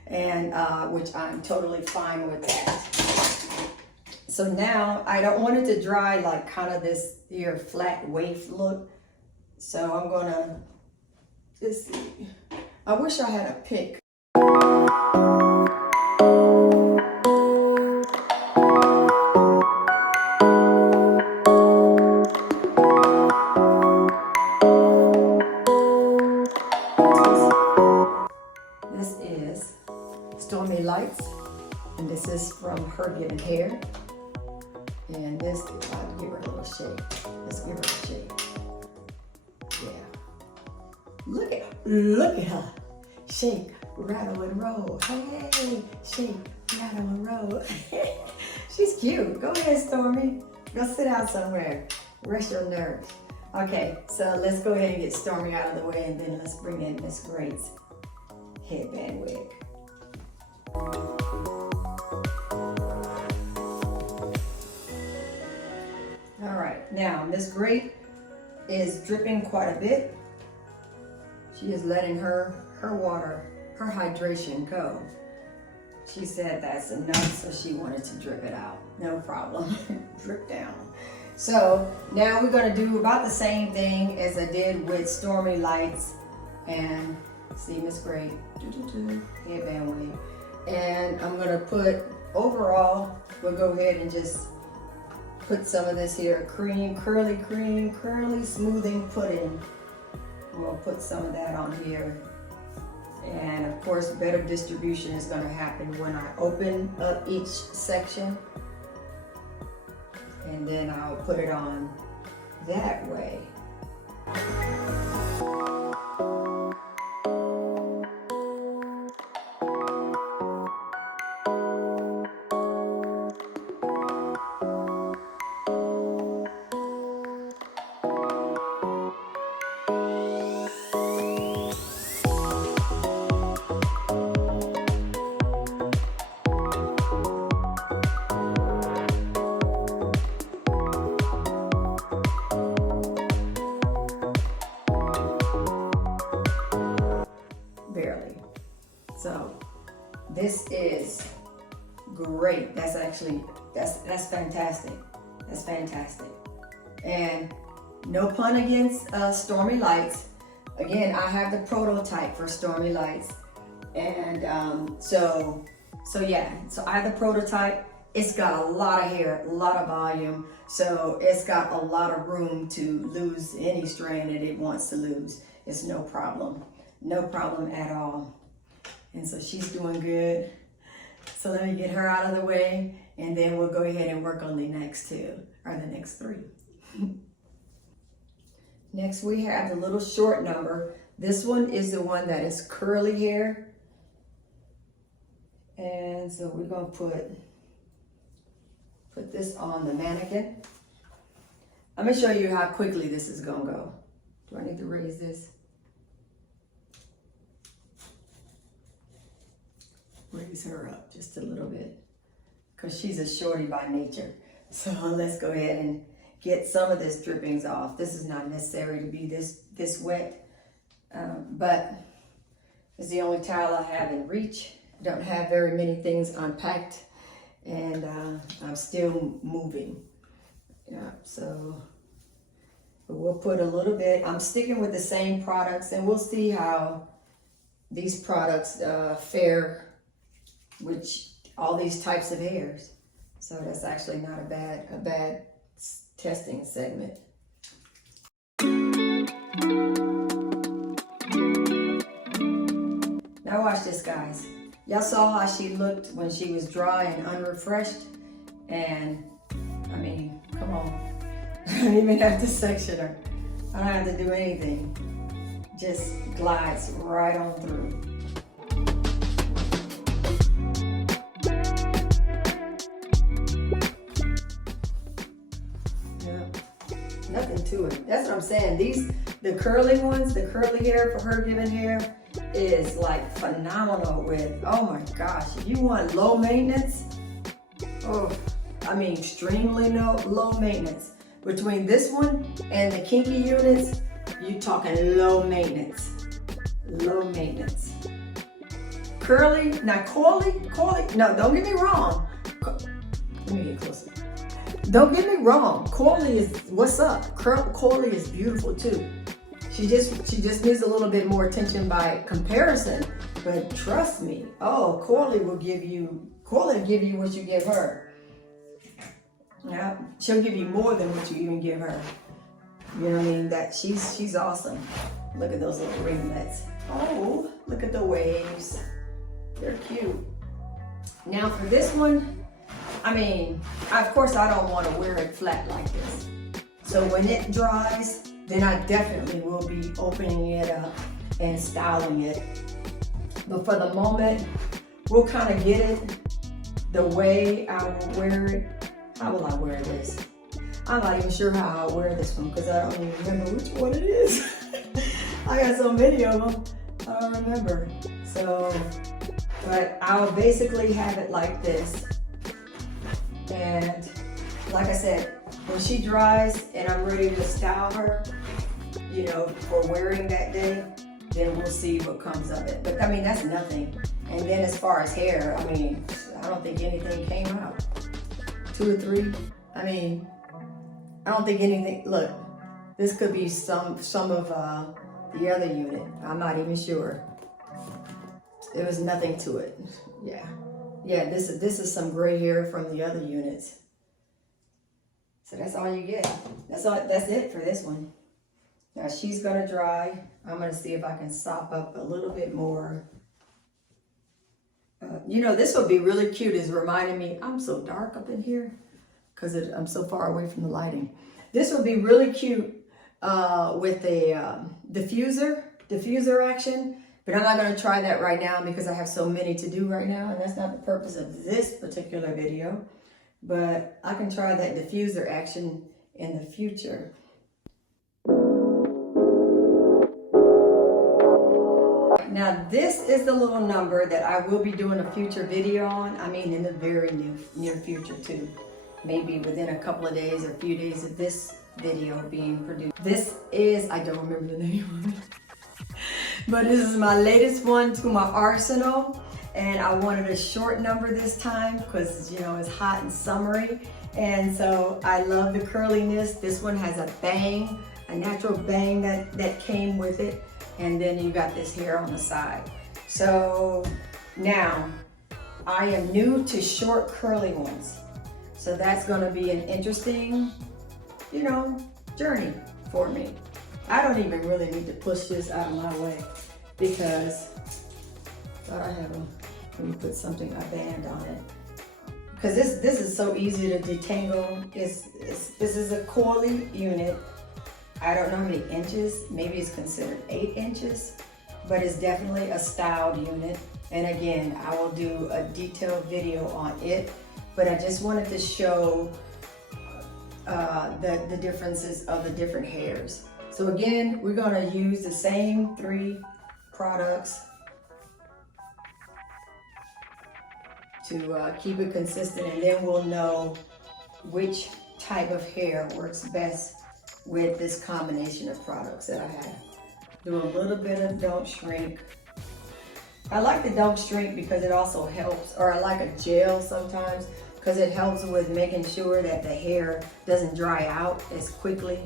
and which I'm totally fine with that. So now I don't want it to dry like kind of this here flat waif look. So I'm gonna, let's see. I wish I had a pick. This is Stormy Lights, and this is from Her Given Hair. And this, I'll give her a little shake. Let's give her a shake. Yeah. Look at her. Shake. rattle and roll. Hey, shake, rattle and roll. She's cute. Go ahead, Stormy. Go sit out somewhere. Rest your nerves. Okay, so let's go ahead and get Stormy out of the way, and then let's bring in Miss Great's headband wig. All right, now Miss Great is dripping quite a bit. She is letting her water, her hydration go. She said that's enough, so she wanted to drip it out. No problem. Drip down. So now we're going to do about the same thing as I did with Stormy Lights and see Miss Great headband wig. And I'm going to put overall, we'll go ahead and just put some of this here cream, curly smoothing pudding. We'll put some of that on here. And of course, better distribution is going to happen when I open up each section. And then I'll put it on that way. Barely. So this is great. That's actually, that's fantastic. That's fantastic. And no pun against Stormy Lights. Again, I have the prototype for Stormy Lights. And so yeah, so I have the prototype. It's got a lot of hair, a lot of volume. So it's got a lot of room to lose any strand that it wants to lose. It's no problem. No problem at all. And so she's doing good. So let me get her out of the way, and then we'll go ahead and work on the next two, or the next three. Next we have the little short number. This one is the one that is curly hair. And so we're gonna put this on the mannequin. I'm gonna show you how quickly this is gonna go. Do I need to raise this? Raise her up just a little bit because she's a shorty by nature. So let's go ahead and get some of this drippings off. This is not necessary to be this wet, but it's the only towel I have in reach. I don't have very many things unpacked, and I'm still moving. Yeah, so we'll put a little bit. I'm sticking with the same products, and we'll see how these products fare which all these types of hairs. So that's actually not a bad testing segment. Now watch this, guys. Y'all saw how she looked when she was dry and unrefreshed? And I mean, come on. I don't even have to section her. I don't have to do anything. Just glides right on through. Nothing to it. That's what I'm saying. The curly ones, the curly hair for her given hair is like phenomenal with, oh my gosh, if you want low maintenance, oh, I mean extremely low maintenance. Between this one and the kinky units, you talking low maintenance. Low maintenance. Curly, now coily, no, don't get me wrong. Let me get closer. Don't get me wrong, coily is, what's up? Coily is beautiful too. She just needs a little bit more attention by comparison, but trust me, oh, coily will give you what you give her. Yeah, she'll give you more than what you even give her. You know what I mean? That she's awesome. Look at those little ringlets. Oh, look at the waves. They're cute. Now for this one, I mean, of course I don't want to wear it flat like this. So when it dries, then I definitely will be opening it up and styling it But for the moment, we'll kind of get it the way I will wear it. How will I wear this? I'm not even sure how I'll wear this one because I don't even remember which one it is. I got so many of them, I don't remember. So, but I'll basically have it like this. And like I said, when she dries and I'm ready to style her, you know, for wearing that day, then we'll see what comes of it. But I mean, that's nothing. And then as far as hair, I mean, I don't think anything came out. 2 or 3. I mean, I don't think anything, look, this could be some of the other unit. I'm not even sure. There was nothing to it. Yeah. Yeah, this is some gray hair from the other units. So that's all you get. That's it for this one. Now she's gonna dry. I'm gonna see if I can sop up a little bit more. You know, this would be really cute. It's reminding me, I'm so dark up in here because I'm so far away from the lighting. This would be really cute with a diffuser action, but I'm not gonna try that right now because I have so many to do right now, and that's not the purpose of this particular video. But I can try that diffuser action in the future. Now this is the little number that I will be doing a future video on. I mean, in the very near future too. Maybe within a couple of days or a few days of this video being produced. This is, I don't remember the name of it, but this is my latest one to my arsenal. And I wanted a short number this time because, you know, it's hot and summery. And so I love the curliness. This one has a bang, a natural bang that came with it. And then you got this hair on the side. So now I am new to short curly ones. So that's gonna be an interesting, you know, journey for me. I don't even really need to push this out of my way because I thought I have let me put a band on it. Because this is so easy to detangle. This is a coily unit. I don't know how many inches, maybe it's considered 8 inches, but it's definitely a styled unit. And again, I will do a detailed video on it, but I just wanted to show the differences of the different hairs. So again, we're gonna use the same 3 products to keep it consistent, and then we'll know which type of hair works best with this combination of products that I have. Do a little bit of Don't Shrink. I like the Don't Shrink because it also helps, or I like a gel sometimes because it helps with making sure that the hair doesn't dry out as quickly.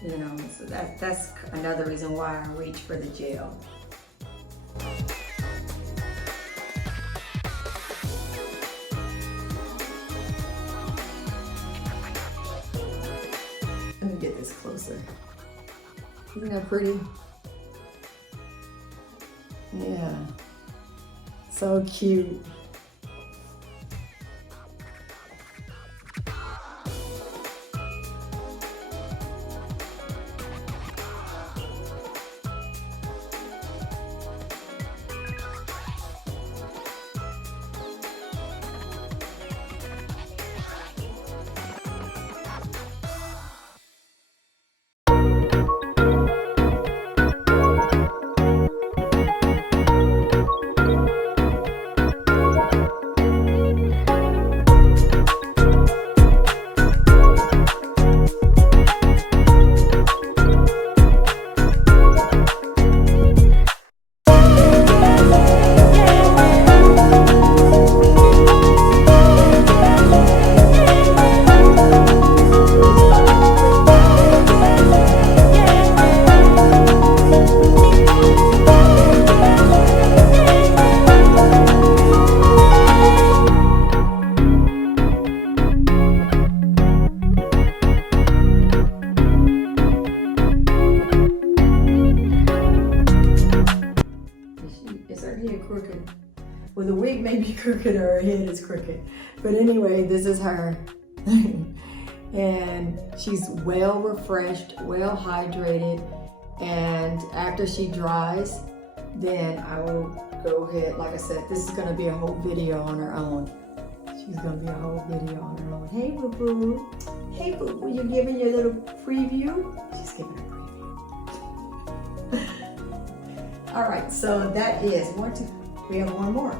You know, so that's another reason why I reach for the gel. Let me get this closer. Isn't that pretty? Yeah, so cute. Well, the wig may be crooked or her head is crooked. But anyway, this is her. And she's well refreshed, well hydrated. And after she dries, then I will go ahead. Like I said, this is gonna be a whole video on her own. She's gonna be a whole video on her own. Hey, boo boo. Hey, boo boo. You giving your little preview? She's giving a preview. All right. So that is one, two. We have one more.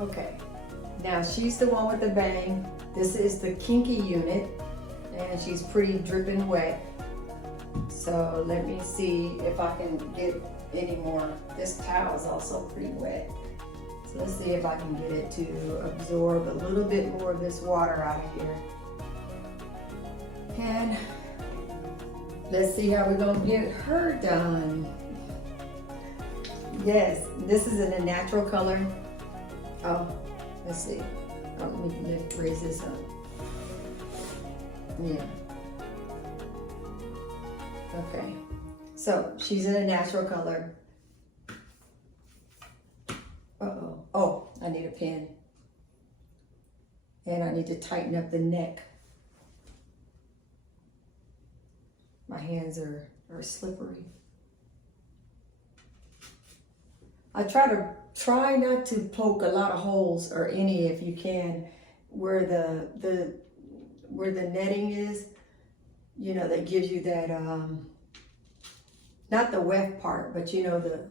Okay, now she's the one with the bang. This is the kinky unit, and she's pretty dripping wet. So let me see if I can get any more. This towel is also pretty wet. So let's see if I can get it to absorb a little bit more of this water out of here. And let's see how we're gonna get her done. Yes, this is in a natural color. Oh, let's see. Oh, let me raise this up. Yeah. Okay. So she's in a natural color. Uh-oh. Oh, I need a pin. And I need to tighten up the neck. My hands are slippery. I try not to poke a lot of holes, or any if you can, where the netting is, you know, that gives you that not the weft part, but you know the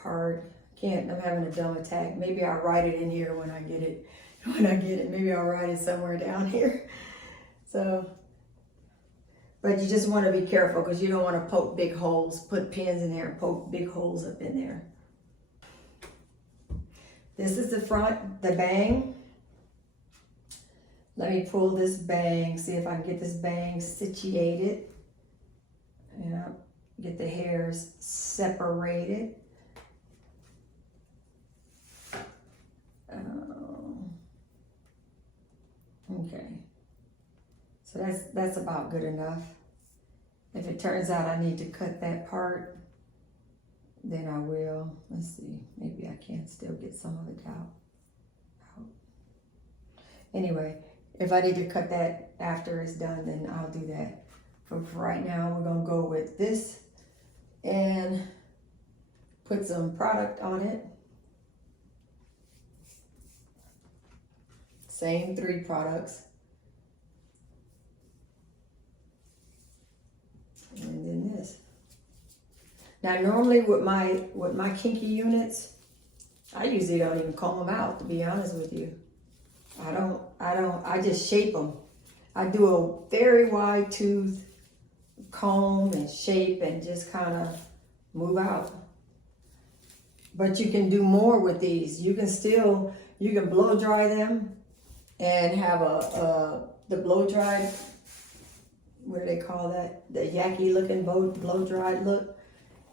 part. I'm having a dumb attack. Maybe I'll write it in here when I get it. Maybe I'll write it somewhere down here. So, but you just want to be careful because you don't want to poke big holes, put pins in there and poke big holes up in there. This is the front, the bang. Let me pull this bang, see if I can get this bang situated. Yeah, get the hairs separated. Okay. So that's about good enough. If it turns out I need to cut that part, then I will. Let's see, maybe I can still get some of it out. Anyway, if I need to cut that after it's done, then I'll do that. But for right now, we're gonna go with this and put some product on it. Same 3 products. And then this. Now normally with my kinky units, I usually don't even comb them out, to be honest with you. I just shape them. I do a very wide tooth comb and shape and just kind of move out. But you can do more with these. You can blow dry them and have the blow dried, what do they call that? The yucky looking blow dried look.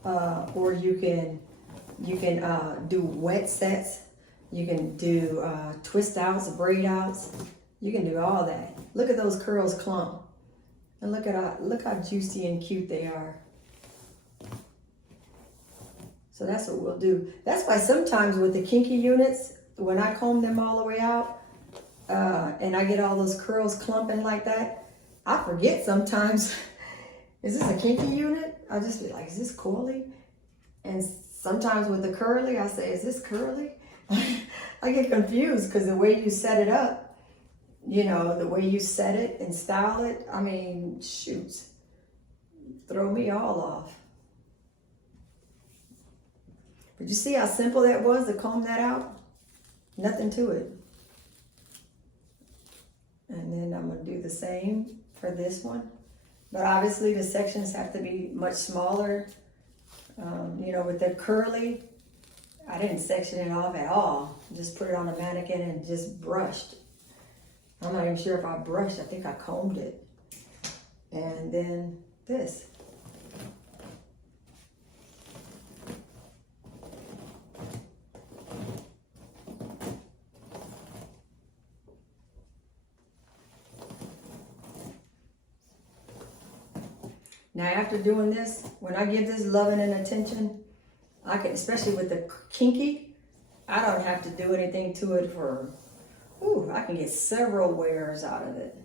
Or you can do wet sets. You can do twist outs, braid outs. You can do all that. Look at those curls clump. And look how juicy and cute they are. So that's what we'll do. That's why sometimes with the kinky units, when I comb them all the way out, and I get all those curls clumping like that, I forget sometimes, is this a kinky unit? I just be like, is this coily? And sometimes with the curly, I say, is this curly? I get confused because the way you set it up, you know, the way you set it and style it, I mean, shoots, throw me all off. But you see how simple that was to comb that out? Nothing to it. And then I'm gonna do the same for this one. But obviously the sections have to be much smaller. You know, with the curly, I didn't section it off at all. Just put it on a mannequin and just brushed. I'm not even sure if I brushed, I think I combed it. And then this. Now after doing this, when I give this loving and attention, I can, especially with the kinky, I don't have to do anything to it for, I can get several wears out of it.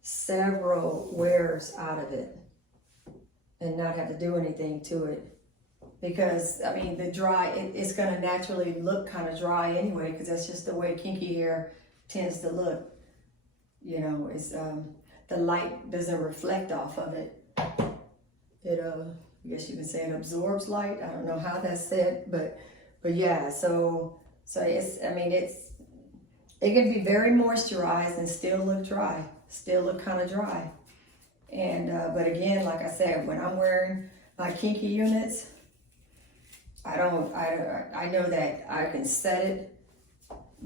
Several wears out of it. And not have to do anything to it. Because, I mean, the dry, it's going to naturally look kind of dry anyway, because that's just the way kinky hair tends to look. You know, it's the light doesn't reflect off of it. It, I guess you can say it absorbs light. I don't know how that's said, but yeah. So it's, I mean, it can be very moisturized and still look dry, still look kind of dry. And but again, like I said, when I'm wearing my kinky units, I know that I can set it,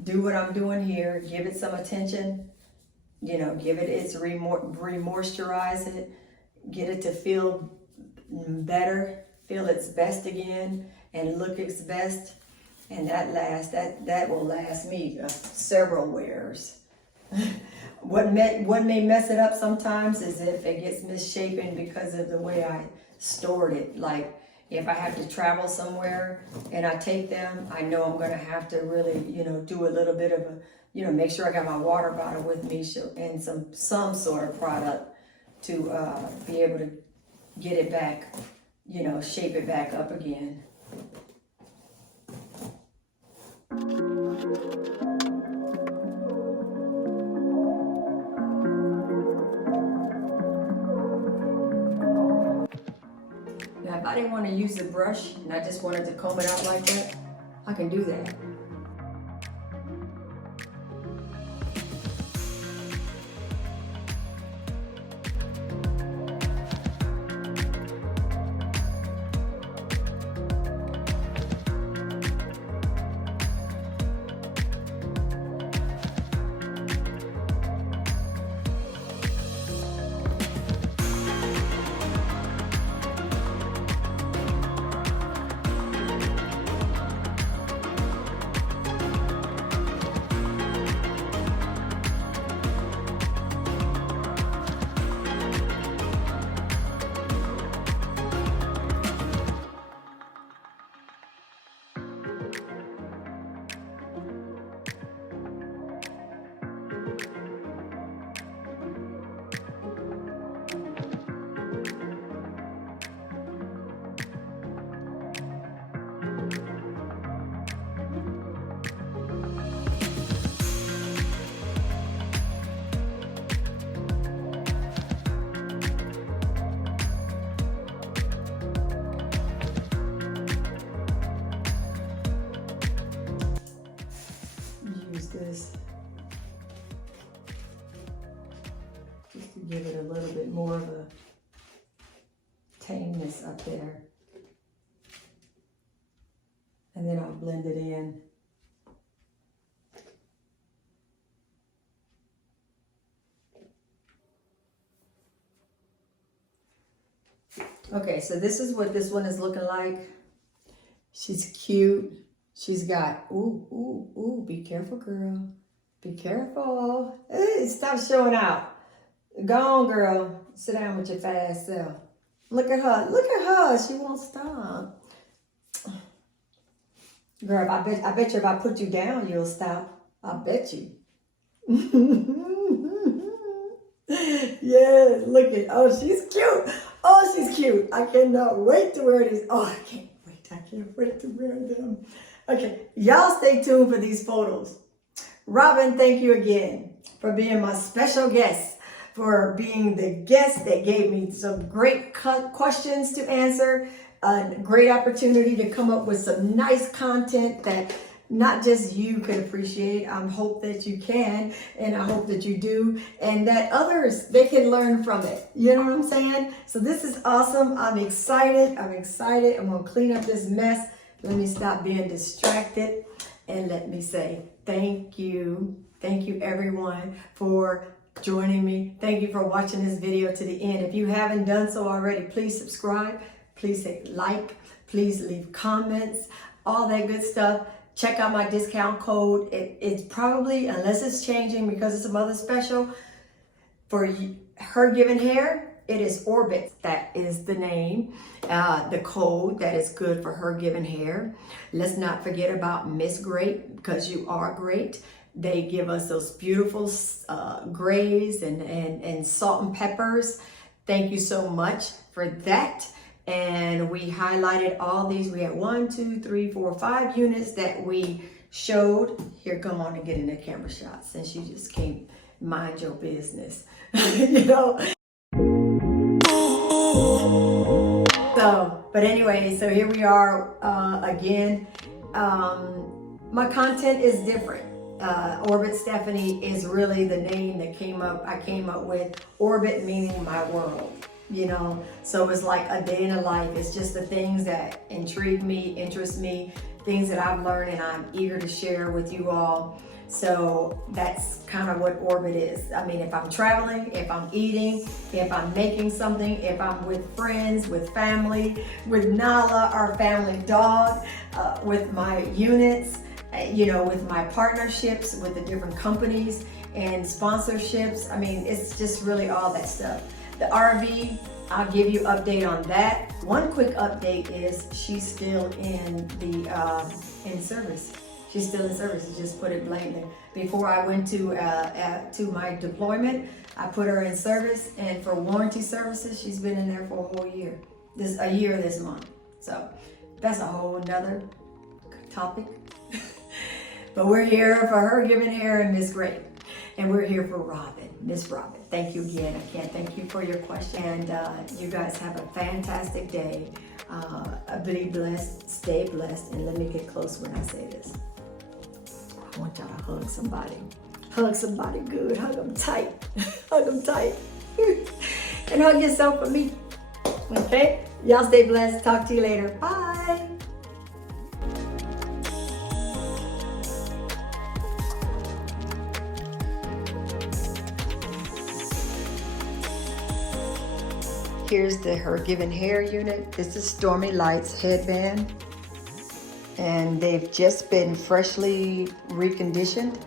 do what I'm doing here, give it some attention, you know, give it its re-moisturize it, get it to feel better, feel its best again, and look its best, and that will last me several wears. What may mess it up sometimes is if it gets misshapen because of the way I stored it. Like if I have to travel somewhere and I take them, I know I'm gonna have to really, you know, do a little bit of a, you know, make sure I got my water bottle with me and some sort of product to be able to get it back, you know, shape it back up again. Now, if I didn't want to use the brush and I just wanted to comb it out like that, I can do that. This just to give it a little bit more of a tameness up there, and then I'll blend it in. Okay, so this is what this one is looking like. She's cute. She's got, ooh, be careful, girl. Be careful. Hey, stop showing out. Go on, girl. Sit down with your fast self. Look at her. Look at her. She won't stop. Girl, I bet you if I put you down, you'll stop. I bet you. Yes, look at, oh, she's cute. Oh, she's cute. I cannot wait to wear these. Oh, I can't wait to wear them. Okay, y'all stay tuned for these photos. Robin, thank you again for being my special guest, for being the guest that gave me some great questions to answer, a great opportunity to come up with some nice content that not just you can appreciate. I hope that you can, and I hope that you do, and that others, they can learn from it. You know what I'm saying? So this is awesome. I'm excited. I'm gonna clean up this mess. Let me stop being distracted, and let me say thank you. Thank you everyone for joining me. Thank you for watching this video to the end. If you haven't done so already, please subscribe. Please hit like. Please leave comments. All that good stuff. Check out my discount code. It's probably, unless it's changing because of some other special, for her given hair, It is Orbit. That is the name, the code that is good for her given hair. Let's not forget about Miss Great, because you are great. They give us those beautiful grays and salt and peppers. Thank you so much for that. And we highlighted all these. We had 1, 2, 3, 4, 5 units that we showed. Here, come on and get in the camera shot, since you just can't mind your business. You know. So, but anyway, so here we are again. My content is different. Orbit Stephanie is really the name that I came up with. Orbit meaning my world, you know. So it's like a day in a life. It's just the things that intrigue me, interest me, things that I've learned and I'm eager to share with you all. So that's kind of what Orbit is. I mean, if I'm traveling, if I'm eating, if I'm making something, if I'm with friends, with family, with Nala, our family dog, with my units, you know, with my partnerships with the different companies and sponsorships. I mean, it's just really all that stuff. The RV, I'll give you update on that. One quick update is she's still in service. She's still in service, just put it blatantly. Before I went to my deployment, I put her in service, and for warranty services, she's been in there for a whole year. A year this month. So that's a whole nother topic. But we're here for her giving hair and Miss Great. And we're here for Robin, Miss Robin. Thank you again. I can't thank you for your question. And you guys have a fantastic day. Be blessed, stay blessed, and let me get close when I say this. I want y'all to hug somebody. Hug somebody good. Hug them tight. Hug them tight. And hug yourself for me. Okay? Y'all stay blessed. Talk to you later. Bye. Here's the Her Given Hair unit. This is Stormy Lights headband. And they've just been freshly reconditioned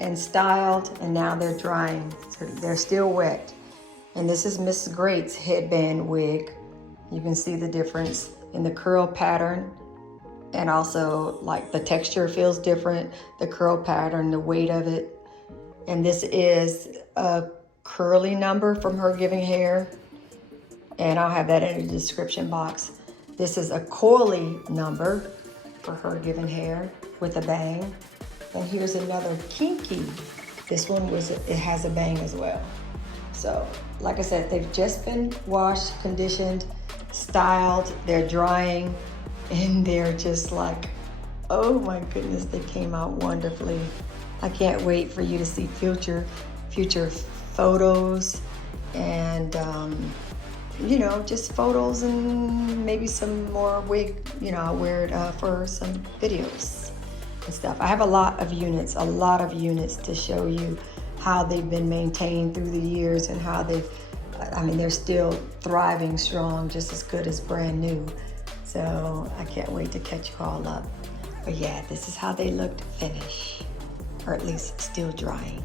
and styled, and now they're drying. So they're still wet. And this is Miss Great's headband wig. You can see the difference in the curl pattern, and also like the texture feels different, the curl pattern, the weight of it. And this is a curly number from Her Given Hair, and I'll have that in the description box. This is a coily number for Her Given Hair with a bang. And here's another kinky. This one it has a bang as well. So, like I said, they've just been washed, conditioned, styled, they're drying, and they're just like, oh my goodness, they came out wonderfully. I can't wait for you to see future photos and you know, just photos and maybe some more wig, you know, I'll wear it for some videos and stuff. I have a lot of units to show you how they've been maintained through the years and how they're still thriving strong, just as good as brand new. So I can't wait to catch you all up. But yeah, this is how they looked finished, or at least still drying.